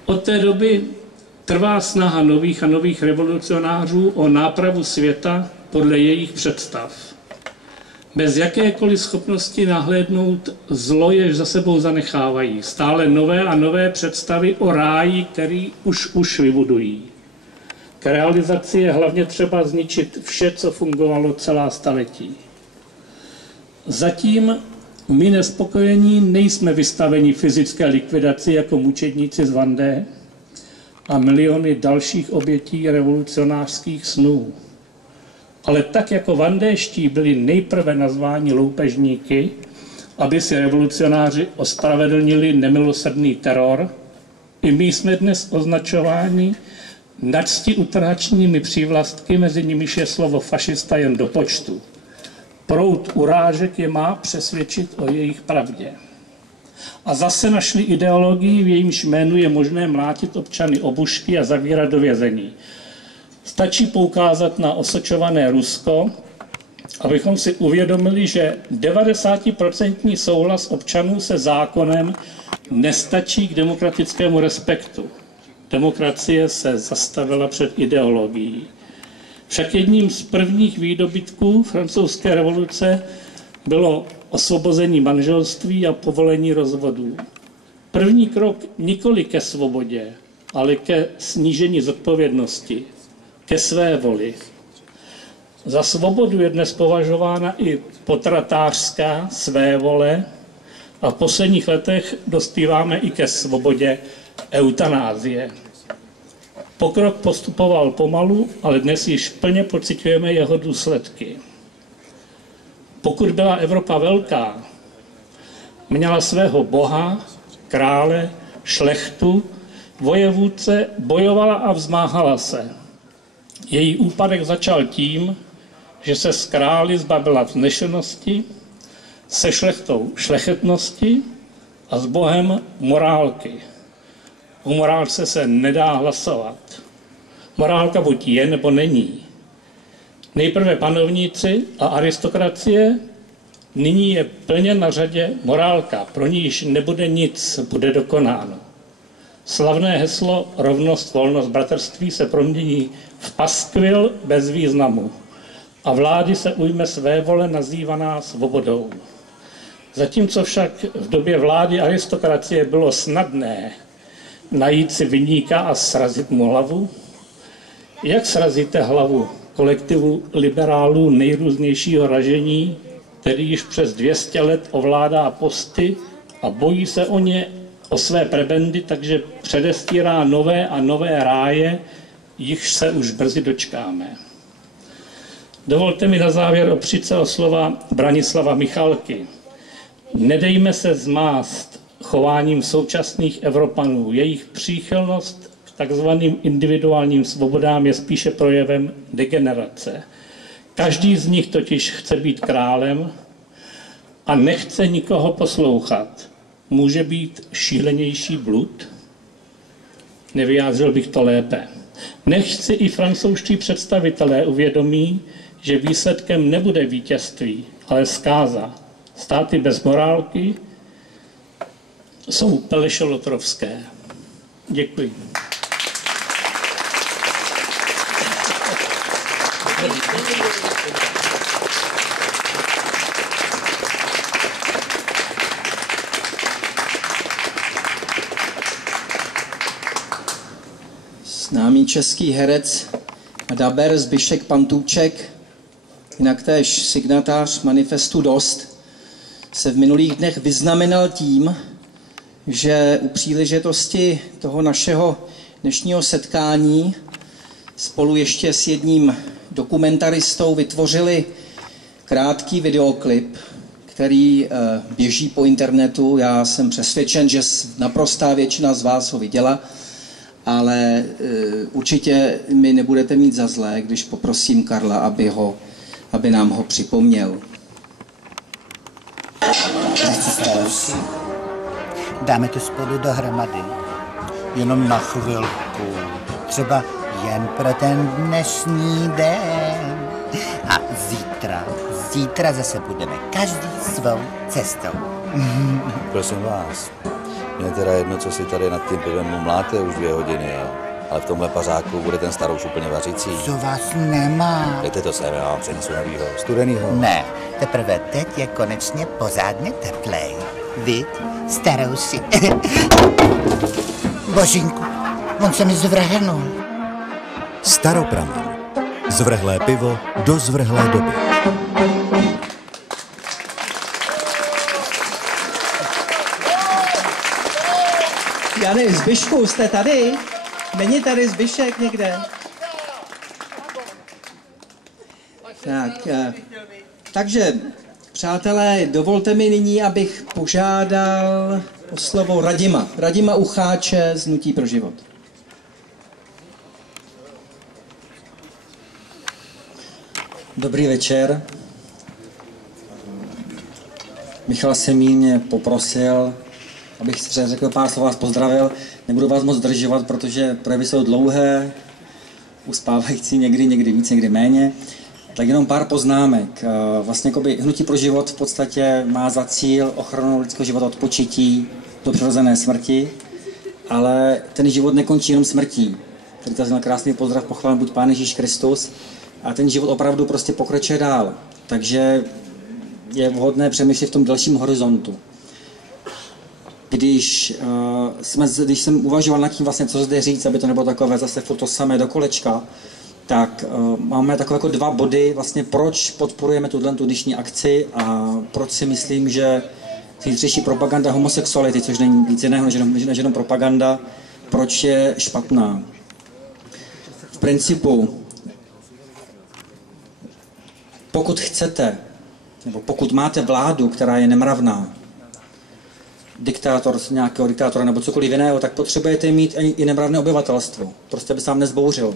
Od té doby trvá snaha nových a nových revolucionářů o nápravu světa podle jejich představ. Bez jakékoliv schopnosti nahlédnout zlo, jež za sebou zanechávají. Stále nové a nové představy o ráji, který už vybudují. K realizaci je hlavně třeba zničit vše, co fungovalo celá staletí. Zatím my nespokojení nejsme vystaveni fyzické likvidaci jako mučedníci z Vendée a miliony dalších obětí revolucionářských snů. Ale tak jako vandéští byli nejprve nazváni loupežníky, aby si revolucionáři ospravedlnili nemilosrdný teror, i my jsme dnes označováni nadstiutrhačnými přívlastky, mezi nimiž je slovo fašista jen do počtu. Proud urážek je má přesvědčit o jejich pravdě. A zase našli ideologii, v jejímž jménu je možné mlátit občany obušky a zavírat do vězení. Stačí poukázat na osočované Rusko, abychom si uvědomili, že 90% souhlas občanů se zákonem nestačí k demokratickému respektu. Demokracie se zastavila před ideologií. Však jedním z prvních výdobytků francouzské revoluce bylo osvobození manželství a povolení rozvodů. První krok nikoli ke svobodě, ale ke snížení zodpovědnosti, ke své voli. Za svobodu je dnes považována i potratářská svévole a v posledních letech dospíváme i ke svobodě eutanázie. Pokrok postupoval pomalu, ale dnes již plně pociťujeme jeho důsledky. Pokud byla Evropa velká, měla svého boha, krále, šlechtu, vojevůdce, bojovala a vzmáhala se. Její úpadek začal tím, že se z králi zbavila vznešenosti, se šlechtou šlechetnosti a s Bohem morálky. O morálce se nedá hlasovat. Morálka buď je, nebo není. Nejprve panovníci a aristokracie, nyní je plně na řadě morálka, pro ní již nebude nic, bude dokonáno. Slavné heslo rovnost, volnost, bratrství se promění v paskvil bez významu a vlády se ujme své vole nazývaná svobodou. Zatímco však v době vlády aristokracie bylo snadné najít si viníka a srazit mu hlavu, jak srazíte hlavu kolektivu liberálů nejrůznějšího ražení, který již přes 200 let ovládá posty a bojí se o své prebendy, takže předestírá nové a nové ráje, jichž se už brzy dočkáme. Dovolte mi na závěr opřít se o slova Branislava Michalky. Nedejme se zmást chováním současných Evropanů. Jejich příchylnost k takzvaným individuálním svobodám je spíše projevem degenerace. Každý z nich totiž chce být králem a nechce nikoho poslouchat. Může být šílenější blud? Nevyjádřil bych to lépe. Nechť si i francouzští představitelé uvědomí, že výsledkem nebude vítězství, ale zkáza. Státy bez morálky jsou pelešolotrovské. Děkuji. Známý český herec a daber Zbyšek Pantůček, jinak též signatář manifestu Dost, se v minulých dnech vyznamenal tím, že u příležitosti toho našeho dnešního setkání spolu ještě s jedním dokumentaristou vytvořili krátký videoklip, který běží po internetu. Já jsem přesvědčen, že naprostá většina z vás ho viděla, ale určitě mi nebudete mít za zlé, když poprosím Karla, aby nám ho připomněl. Dáme to spolu dohromady. Jenom na chvilku. Třeba jen pro ten dnešní den. A zítra zase budeme každý svou cestou. Prosím vás, mě teda jedno, co si tady nad tím pivem mláte už 2 hodiny, ale v tomhle pařáku bude ten starouš úplně vařící. Co vás nemá? Dejte to sem, já vám přinesu novýho, studenýho. Ne, teprve teď je konečně pořádně teplej. Vy, starouši. Božínku, on se mi zvrhnul. Staropramen. Zvrhlé pivo do zvrhlé doby. Jany, Zbyšku, jste tady? Není tady Zbyšek někde? Tak, takže, přátelé, dovolte mi nyní, abych požádal o slovo Radima Ucháče z Hnutí pro život. Dobrý večer. Michal Semín mě poprosil, abych si řekl pár slov, vás pozdravil. Nebudu vás moc zdržovat, protože projevy jsou dlouhé, uspávající někdy víc, někdy méně. Tak jenom pár poznámek. Vlastně jakoby Hnutí pro život v podstatě má za cíl ochranu lidského života od početí do přirozené smrti, ale ten život nekončí jenom smrtí. Tady to znamená krásný pozdrav, pochválen buď Pán Ježíš Kristus. A ten život opravdu prostě pokračuje dál. Takže je vhodné přemýšlet v tom dalším horizontu. Když jsem uvažoval nad tím vlastně, co zde říct, aby to nebylo takové zase furt to samé do kolečka, tak máme takové jako 2 body, vlastně proč podporujeme tu dnešní akci a proč si myslím, že zítřejší propaganda homosexuality, což není nic jiného než jenom propaganda, proč je špatná. V principu, pokud chcete, nebo pokud máte vládu, která je nemravná, nějakého diktátora nebo cokoliv jiného, tak potřebujete mít i nemravné obyvatelstvo. Prostě aby se vám nezbouřilo.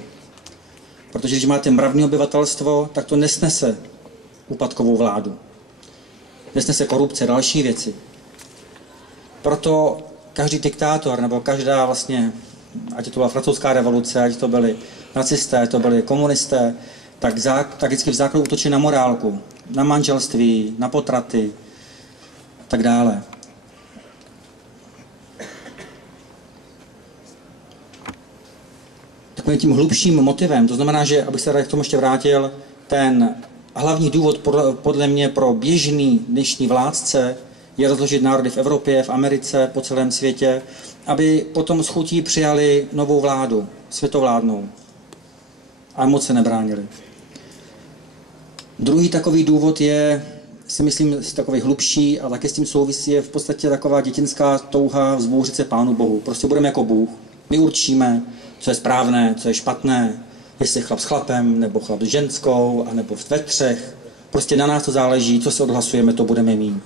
Protože když máte mravní obyvatelstvo, tak to nesnese úpadkovou vládu. Nesnese korupce, další věci. Proto každý diktátor, nebo každá vlastně, ať to byla francouzská revoluce, ať to byli nacisté, ať to byli komunisté, tak vždycky v základu útočí na morálku, na manželství, na potraty, tak dále. Takovým tím hlubším motivem, to znamená, že, abych se k tomu ještě vrátil, ten hlavní důvod podle mě pro běžný dnešní vládce je rozložit národy v Evropě, v Americe, po celém světě, aby potom s chutí přijali novou vládu, světovládnou. A moc se nebránili. Druhý takový důvod je, si myslím, takový hlubší a taky s tím souvisí, je v podstatě taková dětinská touha vzbouřit se Pánu Bohu. Prostě budeme jako Bůh. My určíme, co je správné, co je špatné, jestli chlap s chlapem, nebo chlap s ženskou, anebo ve třech. Prostě na nás to záleží, co se odhlasujeme, to budeme mít.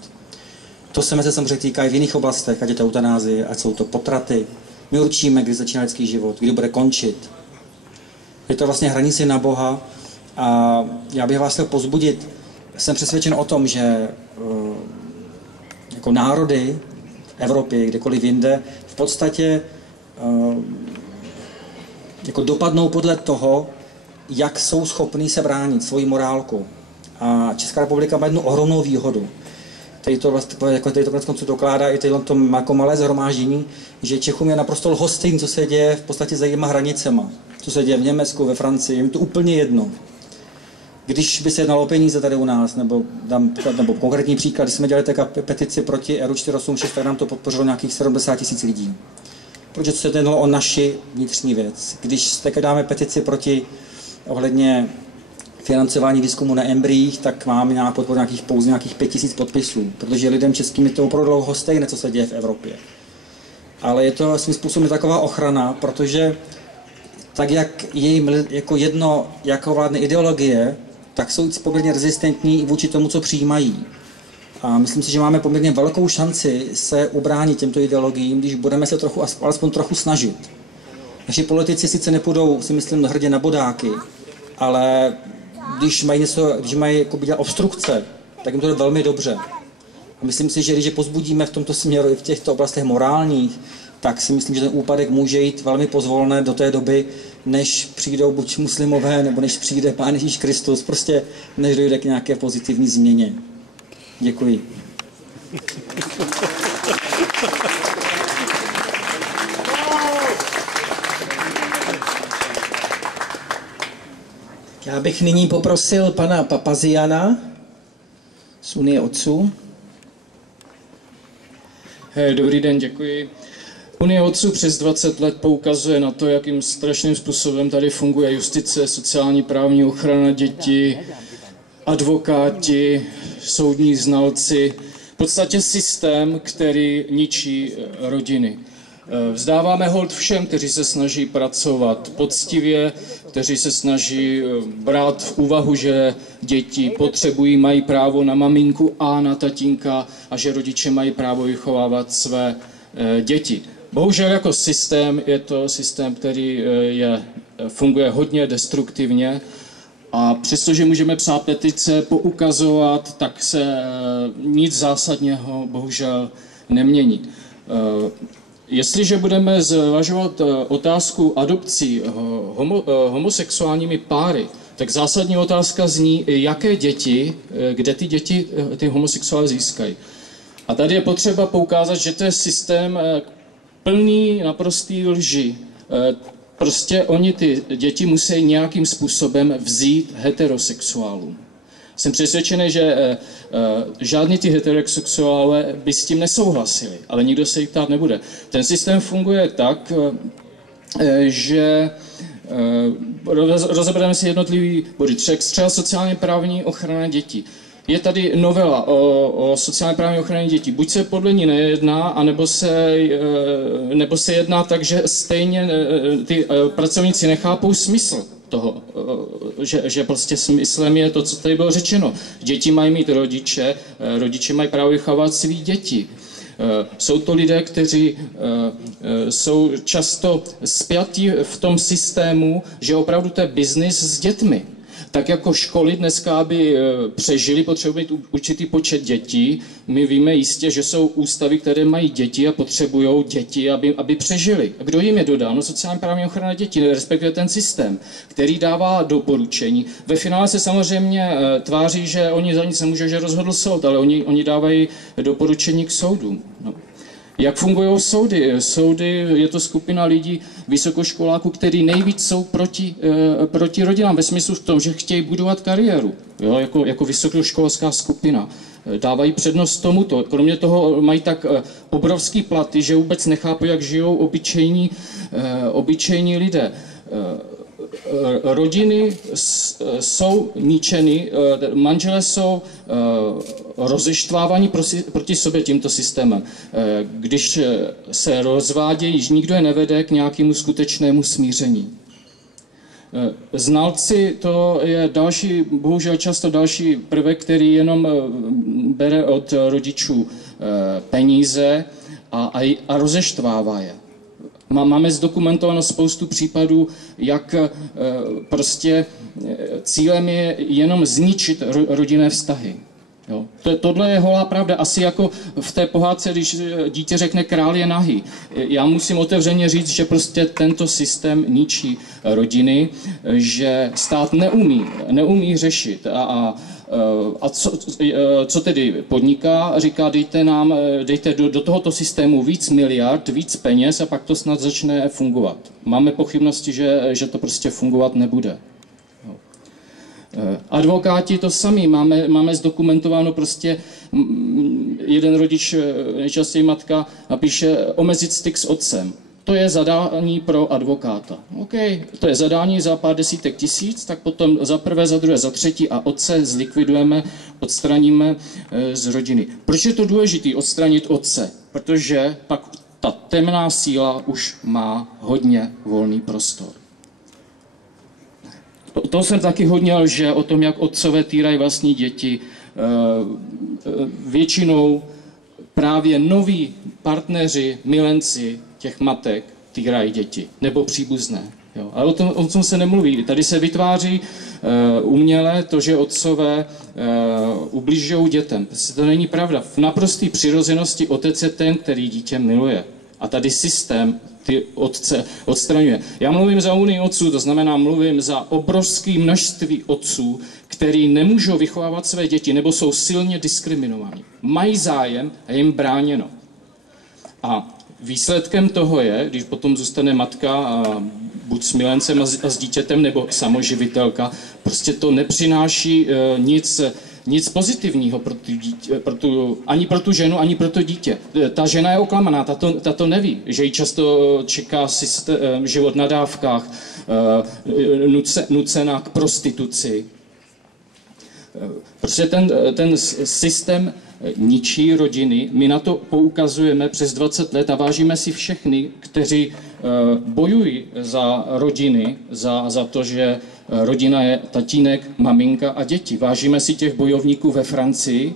To se mezi samozřejmě týká i v jiných oblastech, ať je to eutanázie, ať jsou to potraty. My určíme, kdy začíná lidský život, kdy bude končit. Je to vlastně hranice na Boha a já bych vás chtěl povzbudit. Jsem přesvědčen o tom, že jako národy v Evropě, kdekoliv jinde, v podstatě jako dopadnou podle toho, jak jsou schopní se bránit svoji morálku. A Česká republika má jednu ohromnou výhodu. Tady to vlastně dokládá i to jako malé shromáždění, že Čechům je naprosto lhostejné, co se děje v podstatě za jejima hranicema. Co se děje v Německu, ve Francii, jim to úplně jedno. Když by se jednalo o peníze tady u nás, nebo konkrétní příklad, když jsme dělali petici proti ERU 486, tak nám to podpořilo nějakých 70 000 lidí. Protože se jednalo o naši vnitřní věc. Když teď dáme petici proti ohledně financování výzkumu na embryích, tak máme podporu pouze nějakých 5 000 podpisů, protože lidem českým je to opravdu lhostejné, co se děje v Evropě. Ale je to svým způsobem taková ochrana, protože tak, jak je jim jako jedno, jaká vládne ideologie, tak jsou poměrně rezistentní i vůči tomu, co přijímají. A myslím si, že máme poměrně velkou šanci se ubránit těmto ideologiím, když budeme se alespoň trochu snažit. Naši politici sice nepůjdou, si myslím, hrdě na bodáky, ale když mají jako dělat obstrukce, tak jim to jde velmi dobře. A myslím si, že když je pozbudíme v tomto směru i v těchto oblastech morálních, tak si myslím, že ten úpadek může jít velmi pozvolné do té doby, než přijdou buď muslimové, nebo než přijde Pán Ježíš Kristus, prostě než dojde k nějaké pozitivní změně. Děkuji. Já bych nyní poprosil pana Papaziana z Unie otců. Dobrý den, děkuji. Unie otců přes 20 let poukazuje na to, jakým strašným způsobem tady funguje justice, sociální právní ochrana dětí, advokáti, soudní znalci, v podstatě systém, který ničí rodiny. Vzdáváme hold všem, kteří se snaží pracovat poctivě, kteří se snaží brát v úvahu, že děti potřebují, mají právo na maminku a na tatínka a že rodiče mají právo vychovávat své děti. Bohužel jako systém je to systém, který funguje hodně destruktivně a přestože můžeme psát petice, poukazovat, tak se nic zásadního bohužel nemění. Jestliže budeme zvažovat otázku adopcí homosexuálními páry, tak zásadní otázka zní, jaké děti, kde ty děti ty homosexuály získají. A tady je potřeba poukázat, že to je systém plný naprostý lži. Prostě oni ty děti musí nějakým způsobem vzít heterosexuálům. Jsem přesvědčený, že žádní ty heterosexuálové by s tím nesouhlasili, ale nikdo se jich ptát nebude. Ten systém funguje tak, že rozebereme si jednotlivý body. Třeba sociálně právní ochrana dětí. Je tady novela o sociálně právní ochraně dětí. Buď se podle ní nejedná, anebo se jedná tak, že stejně ty pracovníci nechápou smysl toho, že prostě smyslem je to, co tady bylo řečeno. Děti mají mít rodiče, rodiče mají právo vychovávat svý děti. Jsou to lidé, kteří jsou často spjatí v tom systému, že opravdu to je biznis s dětmi. Tak jako školy dneska, aby přežili, potřebují určitý počet dětí. My víme jistě, že jsou ústavy, které mají děti a potřebují děti, aby přežili. A kdo jim je dodá? No sociální právní ochrana dětí, respektive ten systém, který dává doporučení. Ve finále se samozřejmě tváří, že oni za nic nemůžou, že rozhodl soud, ale oni dávají doporučení k soudům. No. Jak fungují soudy? Soudy je to skupina lidí, vysokoškoláků, kteří nejvíc jsou proti rodinám, ve smyslu v tom, že chtějí budovat kariéru, jo, jako vysokoškolská skupina. Dávají přednost tomuto. Kromě toho mají tak obrovský platy, že vůbec nechápu, jak žijou obyčejní lidé. Rodiny jsou ničeny, manželé jsou rozeštváváni proti sobě tímto systémem. Když se rozvádějí, již nikdo je nevede k nějakému skutečnému smíření. Znalci, to je další, bohužel často další prvek, který jenom bere od rodičů peníze a rozeštvává je. Máme zdokumentováno spoustu případů, jak prostě cílem je jenom zničit rodinné vztahy. Jo. Tohle je holá pravda. Asi jako v té pohádce, když dítě řekne král je nahý. Já musím otevřeně říct, že prostě tento systém ničí rodiny, že stát neumí řešit. A co tedy podniká? Říká, dejte do tohoto systému víc miliard, víc peněz a pak to snad začne fungovat. Máme pochybnosti, že to prostě fungovat nebude. Advokáti to sami, máme zdokumentováno prostě, jeden rodič, nejčastěji matka, napíše omezit styk s otcem. To je zadání pro advokáta. OK, to je zadání za pár desítek tisíc, tak potom za prvé, za druhé, za třetí a otce zlikvidujeme, odstraníme z rodiny. Proč je to důležité odstranit otce? Protože pak ta temná síla už má hodně volný prostor. To jsem taky hodně lže o tom, jak otcové týrají vlastní děti. Většinou právě noví partneři, milenci těch matek týrají děti, nebo příbuzné. Jo. Ale o tom se nemluví. Tady se vytváří uměle to, že otcové ubližují dětem. To není pravda. V naprosté přirozenosti otec je ten, který dítě miluje. A tady systém ty otce odstraňuje. Já mluvím za Unii otců, to znamená mluvím za obrovské množství otců, který nemůžou vychovávat své děti nebo jsou silně diskriminovaní. Mají zájem a jim bráněno. A výsledkem toho je, když potom zůstane matka buď s milencem a s dítětem nebo samoživitelka, prostě to nepřináší nic pozitivního ani pro tu ženu, ani pro to dítě. Ta žena je oklamaná, ta to neví, že ji často čeká život na dávkách, nucená k prostituci. Prostě ten systém ničí rodiny. My na to poukazujeme přes 20 let a vážíme si všechny, kteří bojují za rodiny, za to, že rodina je tatínek, maminka a děti. Vážíme si těch bojovníků ve Francii,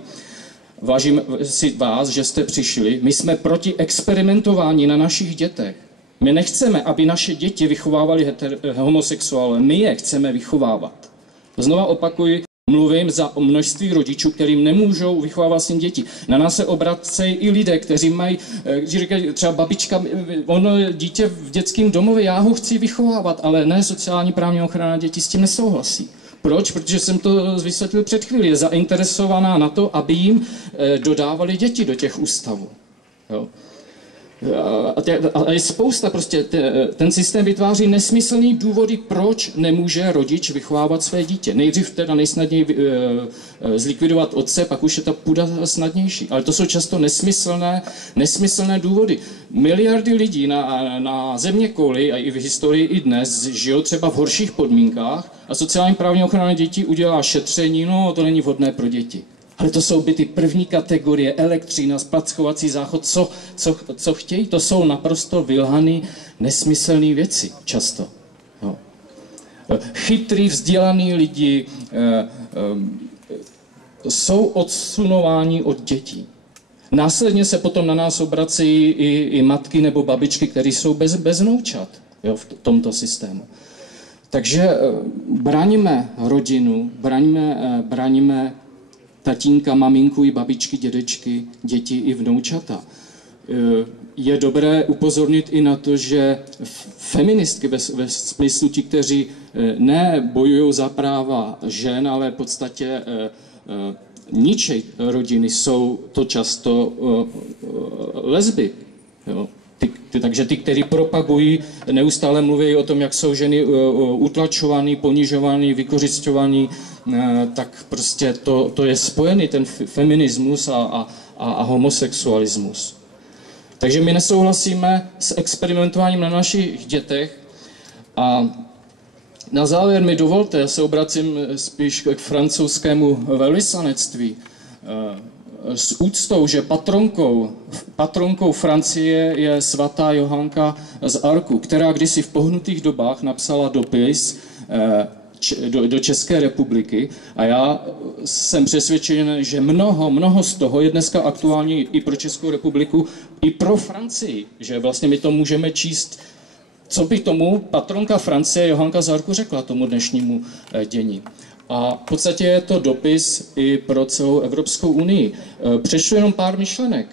vážíme si vás, že jste přišli. My jsme proti experimentování na našich dětech. My nechceme, aby naše děti vychovávali homosexuále. My je chceme vychovávat. Znova opakuji, mluvím za množství rodičů, kterým nemůžou vychovávat svým děti. Na nás se obracejí i lidé, kteří mají, když říkají třeba babička, ono dítě v dětském domově, já ho chci vychovávat, ale ne sociální právní ochrana dětí s tím nesouhlasí. Proč? Protože jsem to vysvětlil před chvílí. Je zainteresovaná na to, aby jim dodávali děti do těch ústavů. Jo? A je spousta, prostě ten systém vytváří nesmyslný důvody, proč nemůže rodič vychovávat své dítě. Nejdřív teda nejsnadněji zlikvidovat otce, pak už je ta půda snadnější. Ale to jsou často nesmyslné důvody. Miliardy lidí na zeměkouli a i v historii i dnes žijou třeba v horších podmínkách a sociální právní ochrana dětí udělá šetření, no to není vhodné pro děti. Ale to jsou byty první kategorie, elektřina, splackovací záchod, co chtějí, to jsou naprosto vylhaný, nesmyslné věci často. No. Chytrý, vzdělaný lidi jsou odsunováni od dětí. Následně se potom na nás obracejí i matky nebo babičky, které jsou bez vnoučat, jo, v tomto systému. Takže braníme rodinu, braníme tatínka, maminku i babičky, dědečky, děti i vnoučata. Je dobré upozornit i na to, že feministky ve smyslu ti, kteří ne bojují za práva žen, ale v podstatě ničej rodiny, jsou to často lesby. Jo. Takže ty, kteří propagují, neustále mluví o tom, jak jsou ženy utlačované, ponižované, vykořisťované, tak prostě to je spojený, ten feminismus a homosexualismus. Takže my nesouhlasíme s experimentováním na našich dětech. A na závěr mi dovolte, já se obracím spíš k francouzskému velvyslanectví, s úctou, že patronkou Francie je svatá Johanka z Arku, která kdysi v pohnutých dobách napsala dopis do České republiky, a já jsem přesvědčen, že mnoho z toho je dneska aktuální i pro Českou republiku, i pro Francii, že vlastně my to můžeme číst, co by tomu patronka Francie Johanka z Arku řekla tomu dnešnímu dění. A v podstatě je to dopis i pro celou Evropskou unii. Přečtu jenom pár myšlenek.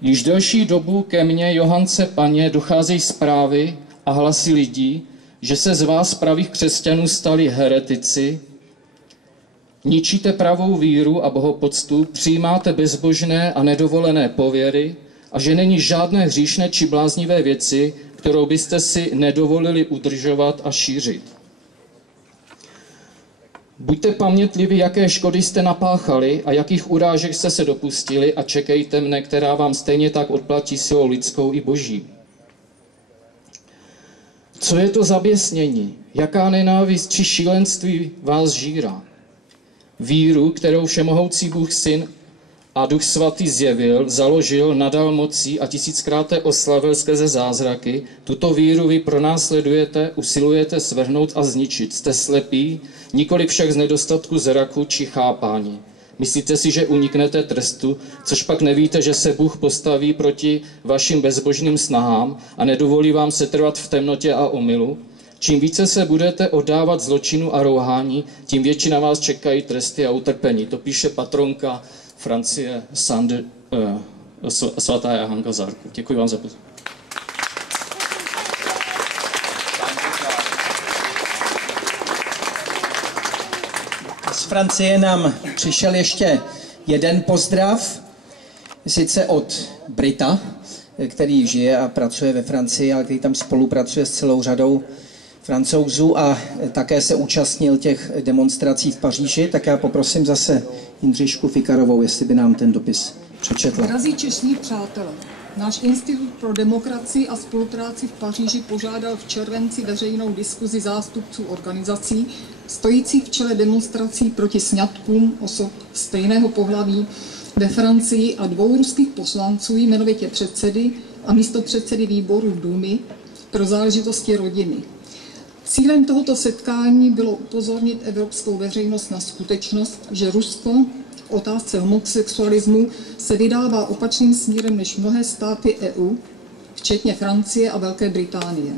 Již delší dobu ke mně, Johance Paně, docházejí zprávy a hlasy lidí, že se z vás pravých křesťanů stali heretici, ničíte pravou víru a bohopoctu, přijímáte bezbožné a nedovolené pověry a že není žádné hříšné či bláznivé věci, kterou byste si nedovolili udržovat a šířit. Buďte pamětliví, jaké škody jste napáchali a jakých urážek jste se dopustili a čekejte mne, která vám stejně tak odplatí silou lidskou i boží. Co je to za běsnění? Jaká nenávist či šílenství vás žírá? Víru, kterou všemohoucí Bůh Syn a Duch Svatý zjevil, založil, nadal mocí a tisíckrát oslavil skrze zázraky, tuto víru vy pronásledujete, usilujete svrhnout a zničit. Jste slepí, nikoli však z nedostatku zraku či chápání. Myslíte si, že uniknete trestu, což pak nevíte, že se Bůh postaví proti vašim bezbožným snahám a nedovolí vám setrvat v temnotě a omylu? Čím více se budete oddávat zločinu a rouhání, tím větší na vás čekají tresty a utrpení. To píše patronka Francie svatá Johanka z Arku. Děkuji vám za pozornost. Z Francie nám přišel ještě jeden pozdrav, sice od Brita, který žije a pracuje ve Francii, ale který tam spolupracuje s celou řadou Francouzů a také se účastnil těch demonstrací v Paříži, tak já poprosím zase Jindřišku Fikarovou, jestli by nám ten dopis přečetla. Drazí čeští přátelé, náš Institut pro demokracii a spolupráci v Paříži požádal v červenci veřejnou diskuzi zástupců organizací stojících v čele demonstrací proti sňatkům osob stejného pohlaví ve Francii a 2 ruských poslanců, jmenovitě předsedy a místopředsedy výboru Dumy pro záležitosti rodiny. Cílem tohoto setkání bylo upozornit evropskou veřejnost na skutečnost, že Rusko v otázce homosexualismu se vydává opačným směrem než mnohé státy EU, včetně Francie a Velké Británie.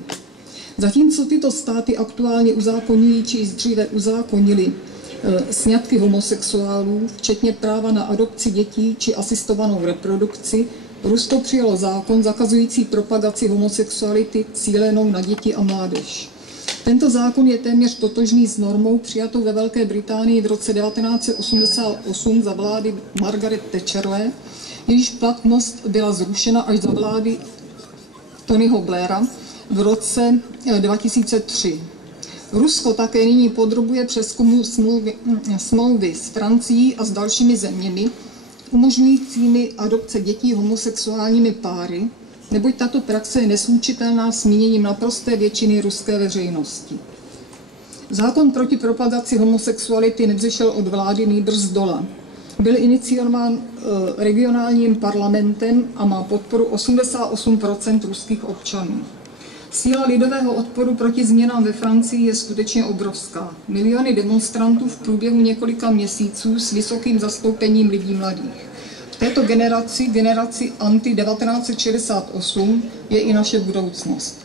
Zatímco tyto státy aktuálně uzákonují či již dříve uzákonili sňatky homosexuálů, včetně práva na adopci dětí či asistovanou reprodukci, Rusko přijalo zákon zakazující propagaci homosexuality cílenou na děti a mládež. Tento zákon je téměř totožný s normou přijatou ve Velké Británii v roce 1988 za vlády Margaret Thatcherové, jejíž platnost byla zrušena až za vlády Tonyho Blaira v roce 2003. Rusko také nyní podrobuje přezkumu smlouvy s Francií a s dalšími zeměmi, umožňujícími adopce dětí homosexuálními páry, neboť tato praxe je neslučitelná s míněním naprosté většiny ruské veřejnosti. Zákon proti propagaci homosexuality nevzešel od vlády, nýbrž zdola. Byl iniciován regionálním parlamentem a má podporu 88% ruských občanů. Síla lidového odporu proti změnám ve Francii je skutečně obrovská. Miliony demonstrantů v průběhu několika měsíců s vysokým zastoupením lidí mladých. této generaci anti-1968, je i naše budoucnost.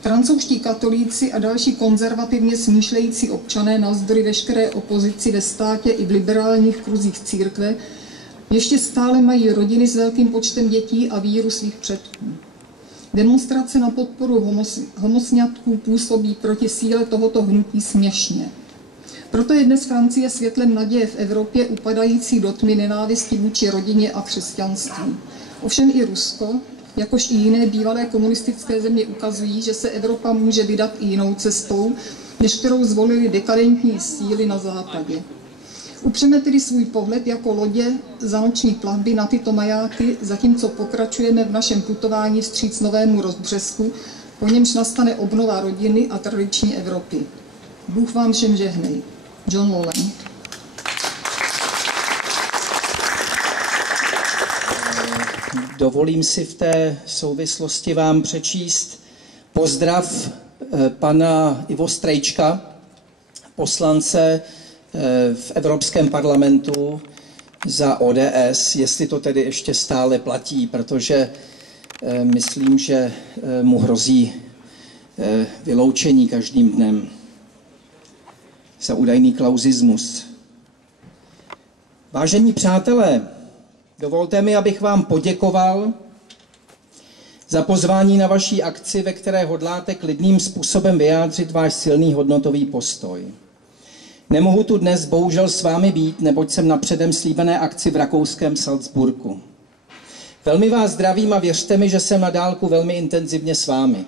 Francouzští katolíci a další konzervativně smýšlející občané navzdory veškeré opozici ve státě i v liberálních kruzích církve ještě stále mají rodiny s velkým počtem dětí a víru svých předků. Demonstrace na podporu homosňatků působí proti síle tohoto hnutí směšně. Proto je dnes Francie světlem naděje v Evropě upadající do tmy nenávisti vůči rodině a křesťanství. Ovšem i Rusko, jakož i jiné bývalé komunistické země ukazují, že se Evropa může vydat i jinou cestou, než kterou zvolili dekadentní síly na západě. Upřeme tedy svůj pohled jako lodě za noční plavby na tyto majáky, zatímco pokračujeme v našem putování vstříc novému rozbřesku, po němž nastane obnova rodiny a tradiční Evropy. Bůh vám všem žehnej. John Lowland. Dovolím si v té souvislosti vám přečíst pozdrav pana Ivo Strejčka, poslance v Evropském parlamentu za ODS, jestli to tedy ještě stále platí, protože myslím, že mu hrozí vyloučení každým dnem za údajný klauzismus. Vážení přátelé, dovolte mi, abych vám poděkoval za pozvání na vaší akci, ve které hodláte klidným způsobem vyjádřit váš silný hodnotový postoj. Nemohu tu dnes bohužel s vámi být, neboť jsem na předem slíbené akci v rakouském Salzburgu. Velmi vás zdravím a věřte mi, že jsem na dálku velmi intenzivně s vámi.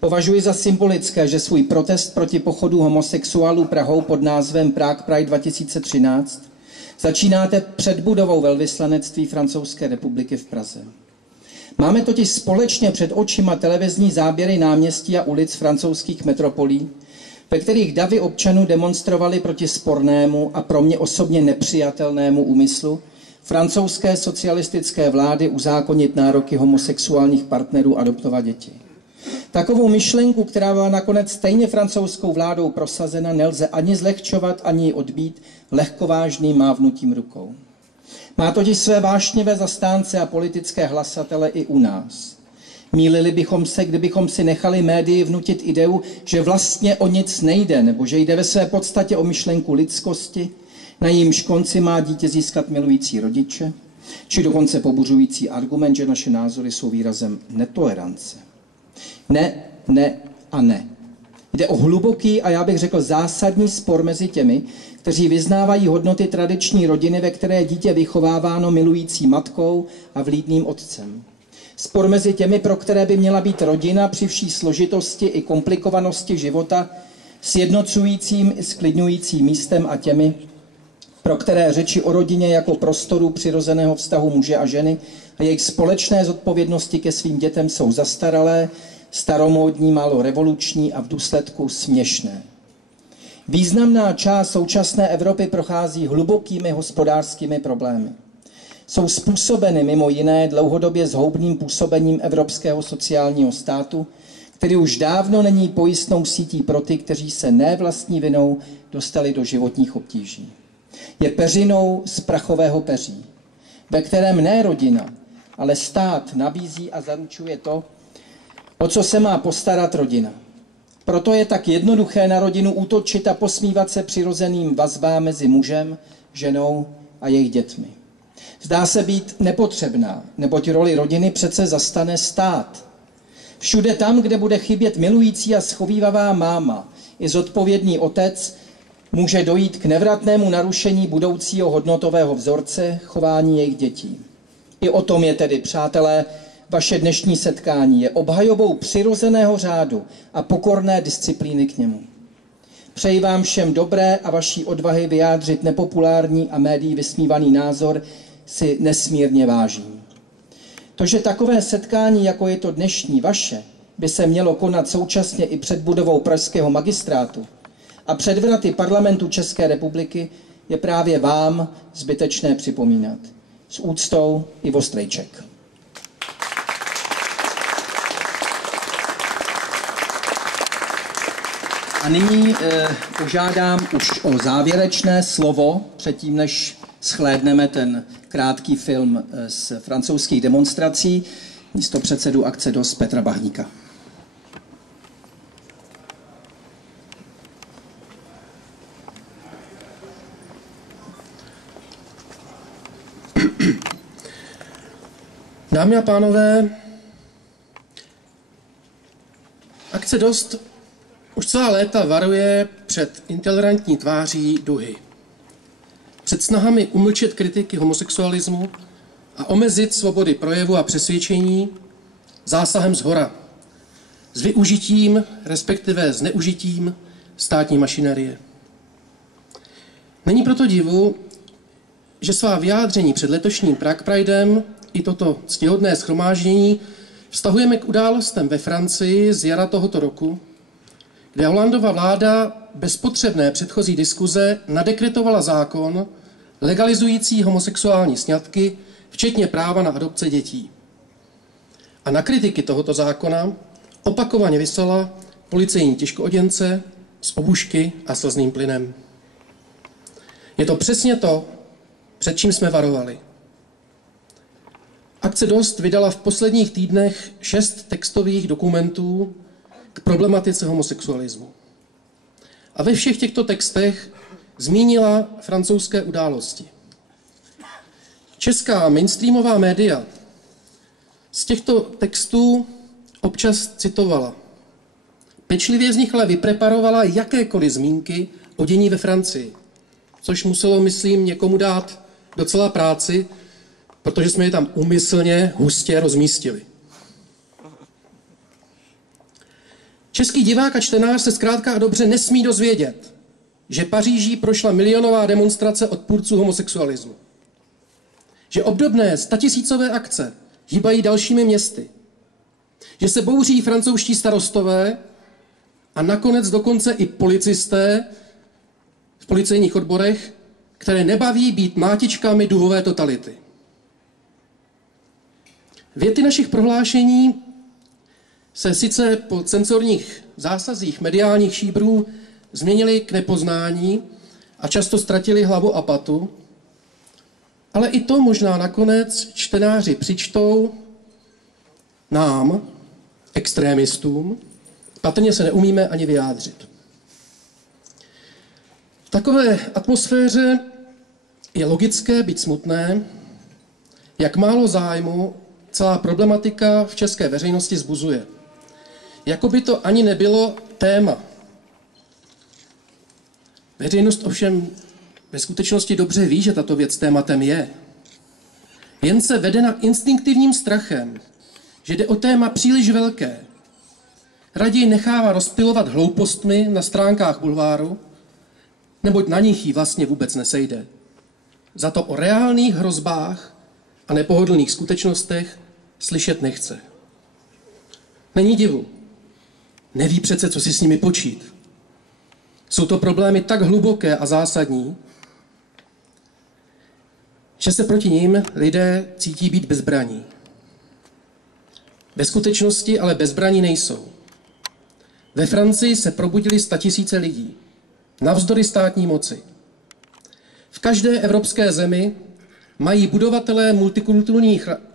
Považuji za symbolické, že svůj protest proti pochodu homosexuálů Prahou pod názvem Prague Pride 2013 začínáte před budovou velvyslanectví Francouzské republiky v Praze. Máme totiž společně před očima televizní záběry náměstí a ulic francouzských metropolí, ve kterých davy občanů demonstrovali proti spornému a pro mě osobně nepřijatelnému úmyslu francouzské socialistické vlády uzákonit nároky homosexuálních partnerů adoptovat děti. Takovou myšlenku, která byla nakonec stejně francouzskou vládou prosazena, nelze ani zlehčovat, ani odbít lehkovážným mávnutím rukou. Má totiž své vášnivé zastánce a politické hlasatele i u nás. Mýlili bychom se, kdybychom si nechali médii vnutit ideu, že vlastně o nic nejde, nebo že jde ve své podstatě o myšlenku lidskosti, na jímž konci má dítě získat milující rodiče, či dokonce pobuřující argument, že naše názory jsou výrazem netolerance. Ne, ne a ne. Jde o hluboký a já bych řekl zásadní spor mezi těmi, kteří vyznávají hodnoty tradiční rodiny, ve které je dítě vychováváno milující matkou a vlídným otcem. Spor mezi těmi, pro které by měla být rodina při vší složitosti i komplikovanosti života sjednocujícím i sklidňujícím místem a těmi, pro které řeči o rodině jako prostoru přirozeného vztahu muže a ženy a jejich společné zodpovědnosti ke svým dětem jsou zastaralé, staromódní, málo revoluční a v důsledku směšné. Významná část současné Evropy prochází hlubokými hospodářskými problémy. Jsou způsobeny mimo jiné dlouhodobě zhoubným působením evropského sociálního státu, který už dávno není pojistnou sítí pro ty, kteří se ne vlastní vinou dostali do životních obtíží. Je peřinou z prachového peří, ve kterém ne rodina, ale stát nabízí a zaručuje to, o co se má postarat rodina. Proto je tak jednoduché na rodinu útočit a posmívat se přirozeným vazbám mezi mužem, ženou a jejich dětmi. Zdá se být nepotřebná, neboť roli rodiny přece zastane stát. Všude tam, kde bude chybět milující a schovívavá máma i zodpovědný otec, může dojít k nevratnému narušení budoucího hodnotového vzorce chování jejich dětí. I o tom je tedy, přátelé, vaše dnešní setkání. Je obhajobou přirozeného řádu a pokorné disciplíny k němu. Přeji vám všem dobré a vaší odvahy vyjádřit nepopulární a médií vysmívaný názor si nesmírně vážím. To, že takové setkání, jako je to dnešní vaše, by se mělo konat současně i před budovou pražského magistrátu a před vraty parlamentu České republiky, je právě vám zbytečné připomínat. S úctou Ivo Strejček. A nyní požádám už o závěrečné slovo, předtím než shlédneme ten krátký film z francouzských demonstrací místopředsedu akce DOST Petra Bahníka. Dámy a pánové, akce DOST už celá léta varuje před intolerantní tváří duhy. Před snahami umlčet kritiky homosexualismu a omezit svobody projevu a přesvědčení zásahem zhora, s využitím, respektive zneužitím státní mašinerie. Není proto divu, že svá vyjádření před letošním Prague Pridem i toto ctihodné shromáždění vztahujeme k událostem ve Francii z jara tohoto roku, kde Hollandova vláda bez potřebné předchozí diskuze nadekretovala zákon legalizující homosexuální sňatky, včetně práva na adopce dětí. A na kritiky tohoto zákona opakovaně vyslala policejní těžkooděnce z obušky a slzným plynem. Je to přesně to, před čím jsme varovali. Akce DOST vydala v posledních týdnech 6 textových dokumentů k problematice homosexualismu. A ve všech těchto textech zmínila francouzské události. Česká mainstreamová média z těchto textů občas citovala. Pečlivě z nich ale vypreparovala jakékoliv zmínky o dění ve Francii, což muselo, myslím, někomu dát docela práci, protože jsme je tam úmyslně hustě rozmístili. Český divák a čtenář se zkrátka a dobře nesmí dozvědět, že Paříží prošla milionová demonstrace odpůrců homosexualismu. Že obdobné statisícové akce hýbají dalšími městy. Že se bouří francouzští starostové a nakonec dokonce i policisté v policejních odborech, které nebaví být mátičkami duhové totality. Věty našich prohlášení se sice po cenzorních zásazích mediálních šíbrů změnily k nepoznání a často ztratili hlavu a patu, ale i to možná nakonec čtenáři přičtou nám, extrémistům, patrně se neumíme ani vyjádřit. V takové atmosféře je logické být smutné, jak málo zájmu celá problematika v české veřejnosti vzbuzuje. Jako by to ani nebylo téma. Veřejnost ovšem ve skutečnosti dobře ví, že tato věc tématem je. Jen se vedena instinktivním strachem, že jde o téma příliš velké. Raději nechává rozpylovat hloupostmi na stránkách bulváru, neboť na nich jí vlastně vůbec nesejde. Za to o reálných hrozbách a nepohodlných skutečnostech slyšet nechce. Není divu. Neví přece, co si s nimi počít. Jsou to problémy tak hluboké a zásadní, že se proti nim lidé cítí být bezbraní. Ve skutečnosti ale bezbraní nejsou. Ve Francii se probudili 100 000 lidí, navzdory státní moci. V každé evropské zemi mají budovatelé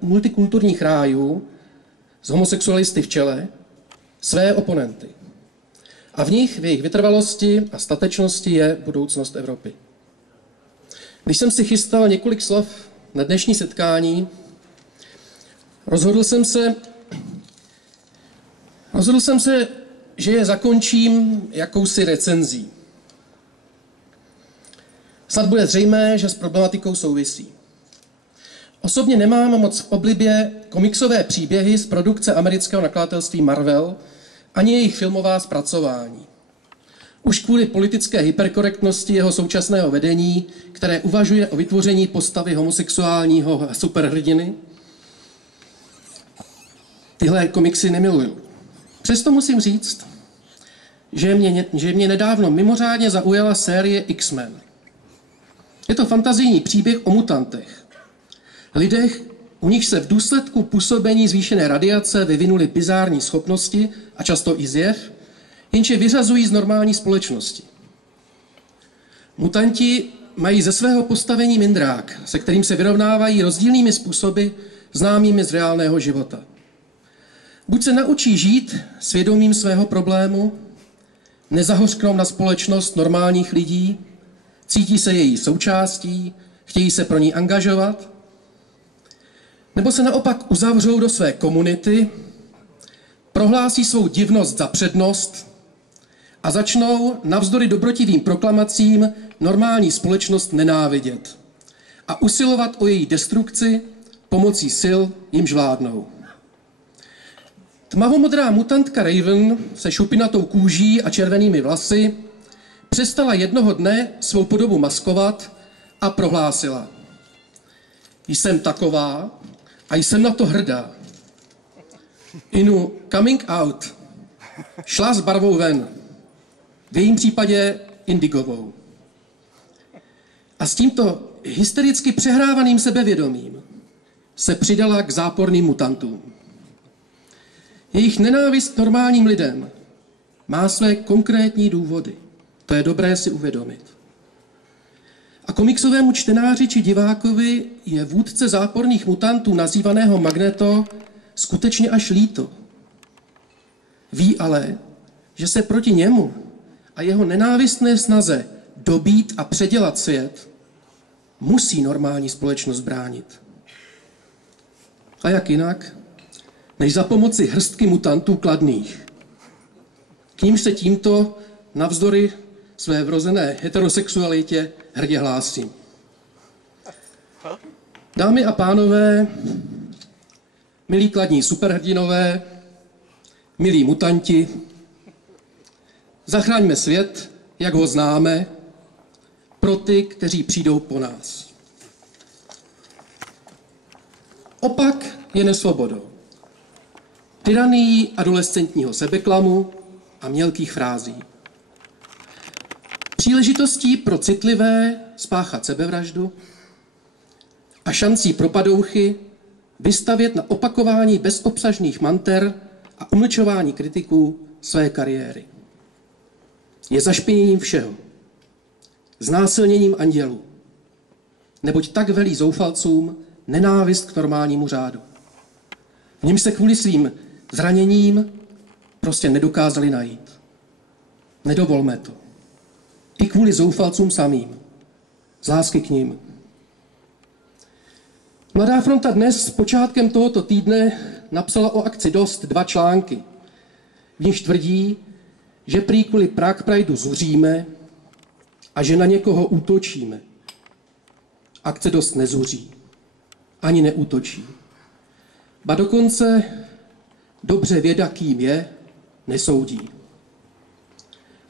multikulturních rájů s homosexualisty v čele své oponenty. A v nich, v jejich vytrvalosti a statečnosti je budoucnost Evropy. Když jsem si chystal několik slov na dnešní setkání, rozhodl jsem se, že je zakončím jakousi recenzí. Snad bude zřejmé, že s problematikou souvisí. Osobně nemám moc v oblibě komiksové příběhy z produkce amerického nakladatelství Marvel, ani jejich filmová zpracování. Už kvůli politické hyperkorektnosti jeho současného vedení, které uvažuje o vytvoření postavy homosexuálního superhrdiny, tyhle komiksy nemiluju. Přesto musím říct, že mě nedávno mimořádně zaujala série X-Men. Je to fantazijní příběh o mutantech. Lidech, u nich se v důsledku působení zvýšené radiace vyvinuly bizární schopnosti a často i zjev, jenže vyřazují z normální společnosti. Mutanti mají ze svého postavení mindrák, se kterým se vyrovnávají rozdílnými způsoby známými z reálného života. Buď se naučí žít svědomím svého problému, nezahořknou na společnost normálních lidí, cítí se její součástí, chtějí se pro ní angažovat, nebo se naopak uzavřou do své komunity, prohlásí svou divnost za přednost a začnou navzdory dobrotivým proklamacím normální společnost nenávidět a usilovat o její destrukci pomocí sil, jimž vládnou. Tmavomodrá mutantka Raven se šupinatou kůží a červenými vlasy přestala jednoho dne svou podobu maskovat a prohlásila: jsem taková a jsem na to hrdá. Inu coming out. Šla s barvou ven. V jejím případě indigovou. A s tímto hystericky přehrávaným sebevědomím se přidala k záporným mutantům. Jejich nenávist normálním lidem má své konkrétní důvody. To je dobré si uvědomit. A komiksovému čtenáři či divákovi je vůdce záporných mutantů nazývaného Magneto skutečně až líto. Ví ale, že se proti němu a jeho nenávistné snaze dobít a předělat svět musí normální společnost bránit. A jak jinak, než za pomoci hrstky mutantů kladných. K nímž se tímto navzdory své vrozené heterosexualitě hrdě hlásím. Dámy a pánové, milí kladní superhrdinové, milí mutanti, zachraňme svět, jak ho známe, pro ty, kteří přijdou po nás. Opak je nesvobodou. Tyranií adolescentního sebeklamu a mělkých frází. Příležitostí pro citlivé spáchat sebevraždu a šancí pro padouchy vystavět na opakování bezobsažných manter a umlčování kritiků své kariéry. Je zašpiněním všeho. Znásilněním andělů. Neboť tak velí zoufalcům nenávist k normálnímu řádu. V něm se kvůli svým zraněním prostě nedokázali najít. Nedovolme to. I kvůli zoufalcům samým. Z lásky k nim. Mladá fronta dnes s počátkem tohoto týdne napsala o akci Dost 2 články. V nichž tvrdí, že prý kvůli Prague Prideu zuříme a že na někoho útočíme. Akce Dost nezuří. Ani neútočí. Ba dokonce dobře věda, kým je, nesoudí.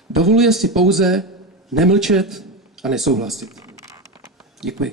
Dovoluje si pouze nemlčet a nesouhlasit. Děkuji.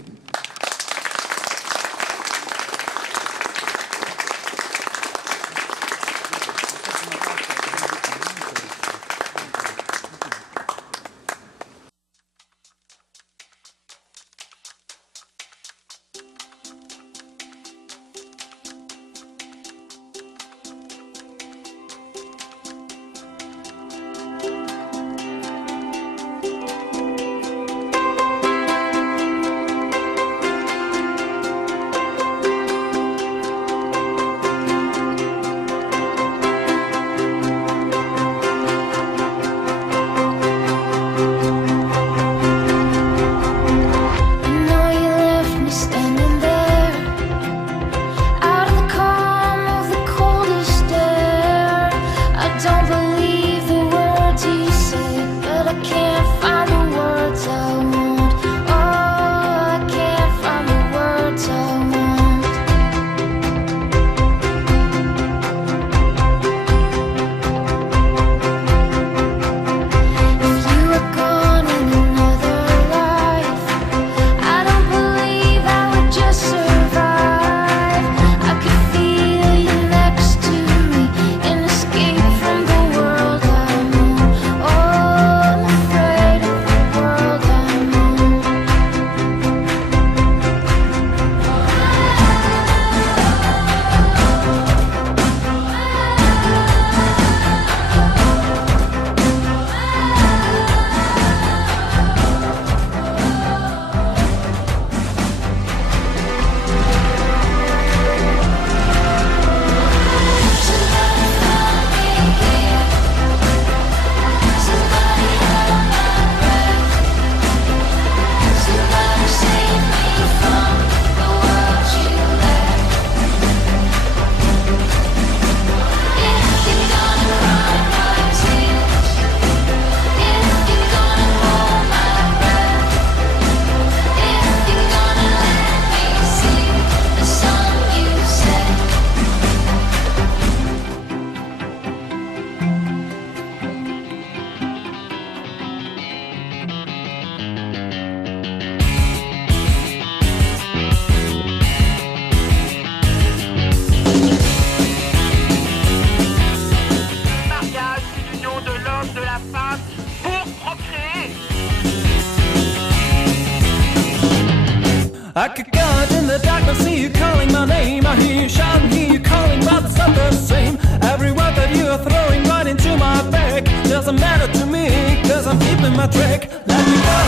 my trick. Let me go.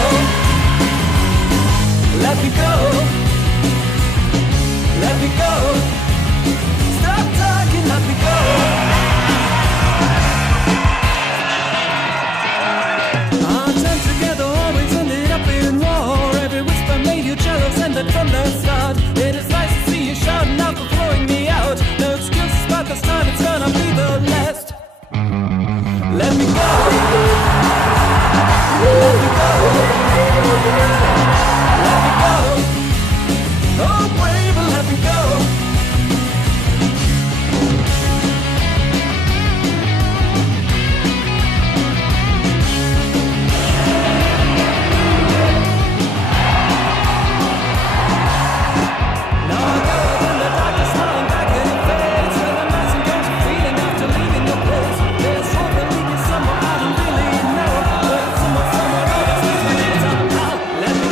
Let me go. Let me go. Stop talking, let me go. Our time together always ended up in war. Every whisper made you jealous, and that from the start. It is nice to see you shouting out for throwing me out. No excuses, but this time it's gonna be the last. Let me go. Let me go. Let me go. Oh, baby, let me go. Let me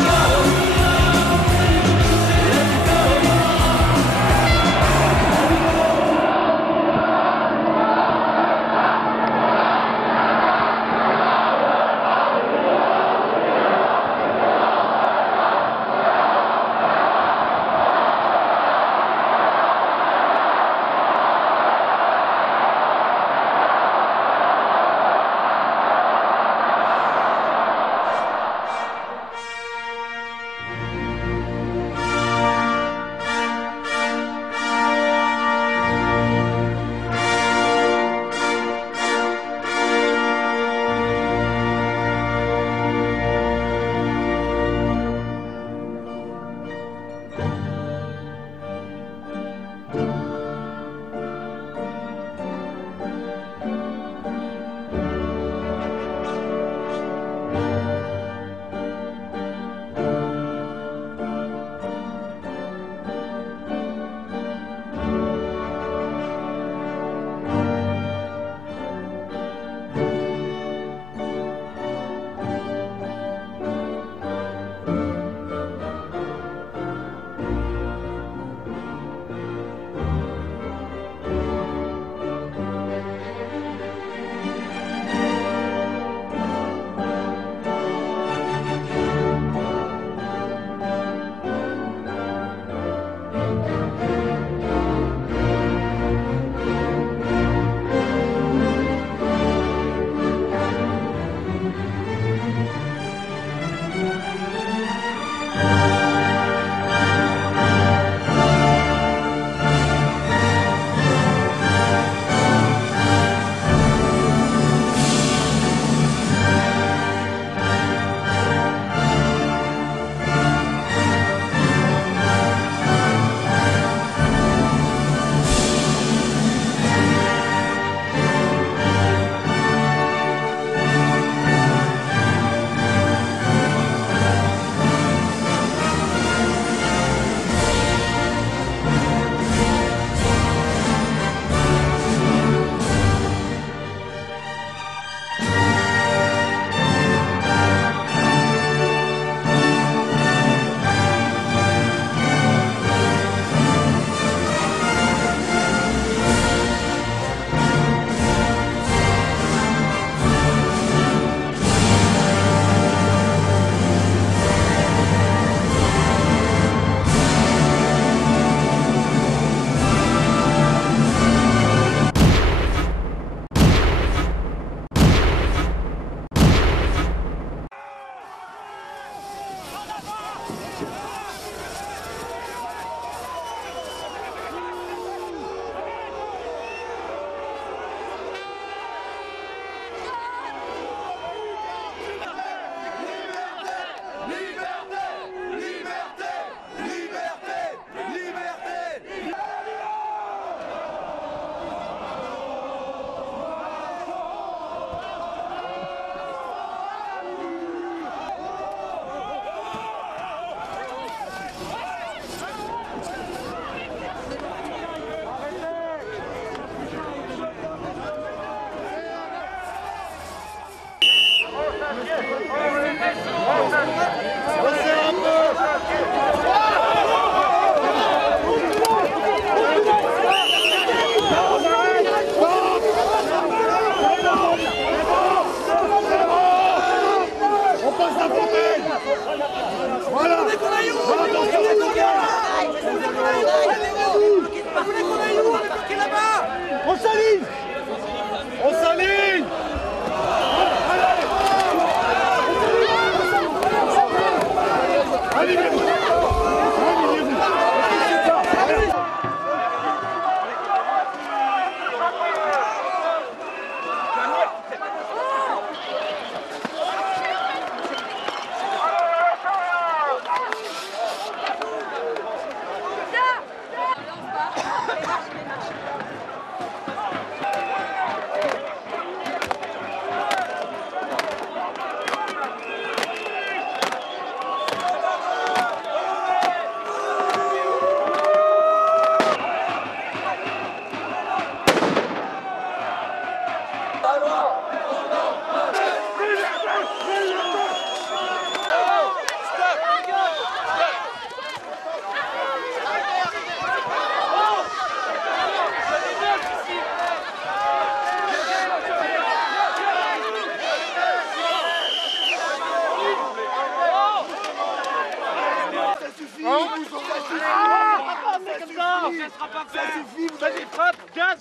Ça suffit, vous allez frappe, gaz.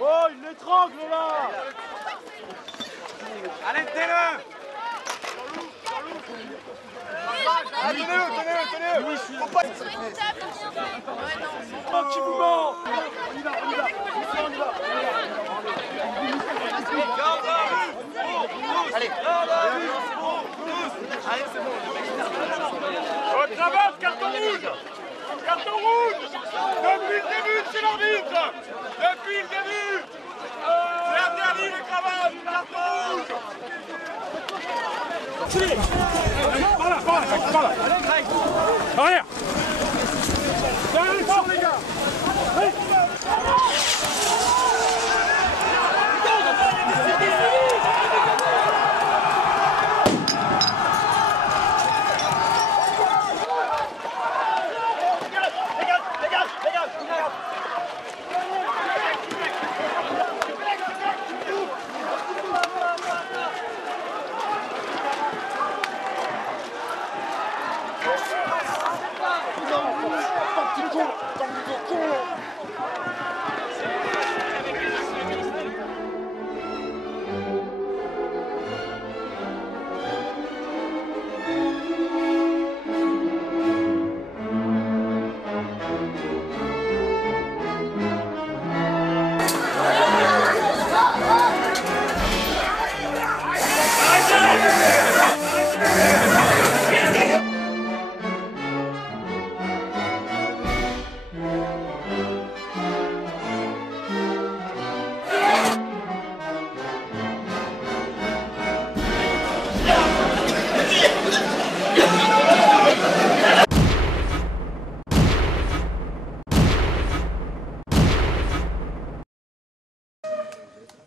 Oh, il l'étrangle là. Allez, tenez-le. Tenez-le. Faut pas... Oh, qui vous ment. On y va. Allez, c'est bon. Travaille, carton rouge. Carton rouge. Depuis le début, c'est l'arbitre. Depuis le début. C'est interdit les cravates. Carton rouge. Par là. Arrière. Allez, fort les gars.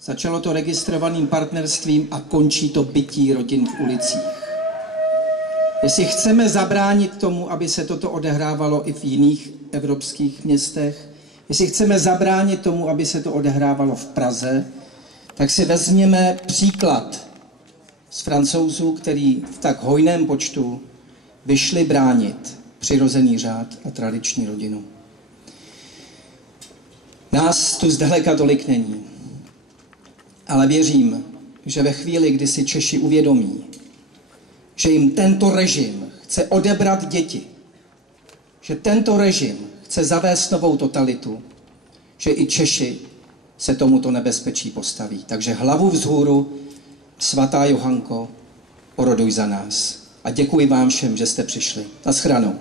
Začalo to registrovaným partnerstvím a končí to bytí rodin v ulicích. Jestli chceme zabránit tomu, aby se toto odehrávalo i v jiných evropských městech, jestli chceme zabránit tomu, aby se to odehrávalo v Praze, tak si vezměme příklad z Francouzů, který v tak hojném počtu vyšli bránit přirozený řád a tradiční rodinu. Nás tu zdaleka tolik není. Ale věřím, že ve chvíli, kdy si Češi uvědomí, že jim tento režim chce odebrat děti, že tento režim chce zavést novou totalitu, že i Češi se tomuto nebezpečí postaví. Takže hlavu vzhůru, svatá Johanko, oroduj za nás. A děkuji vám všem, že jste přišli. Naschranou.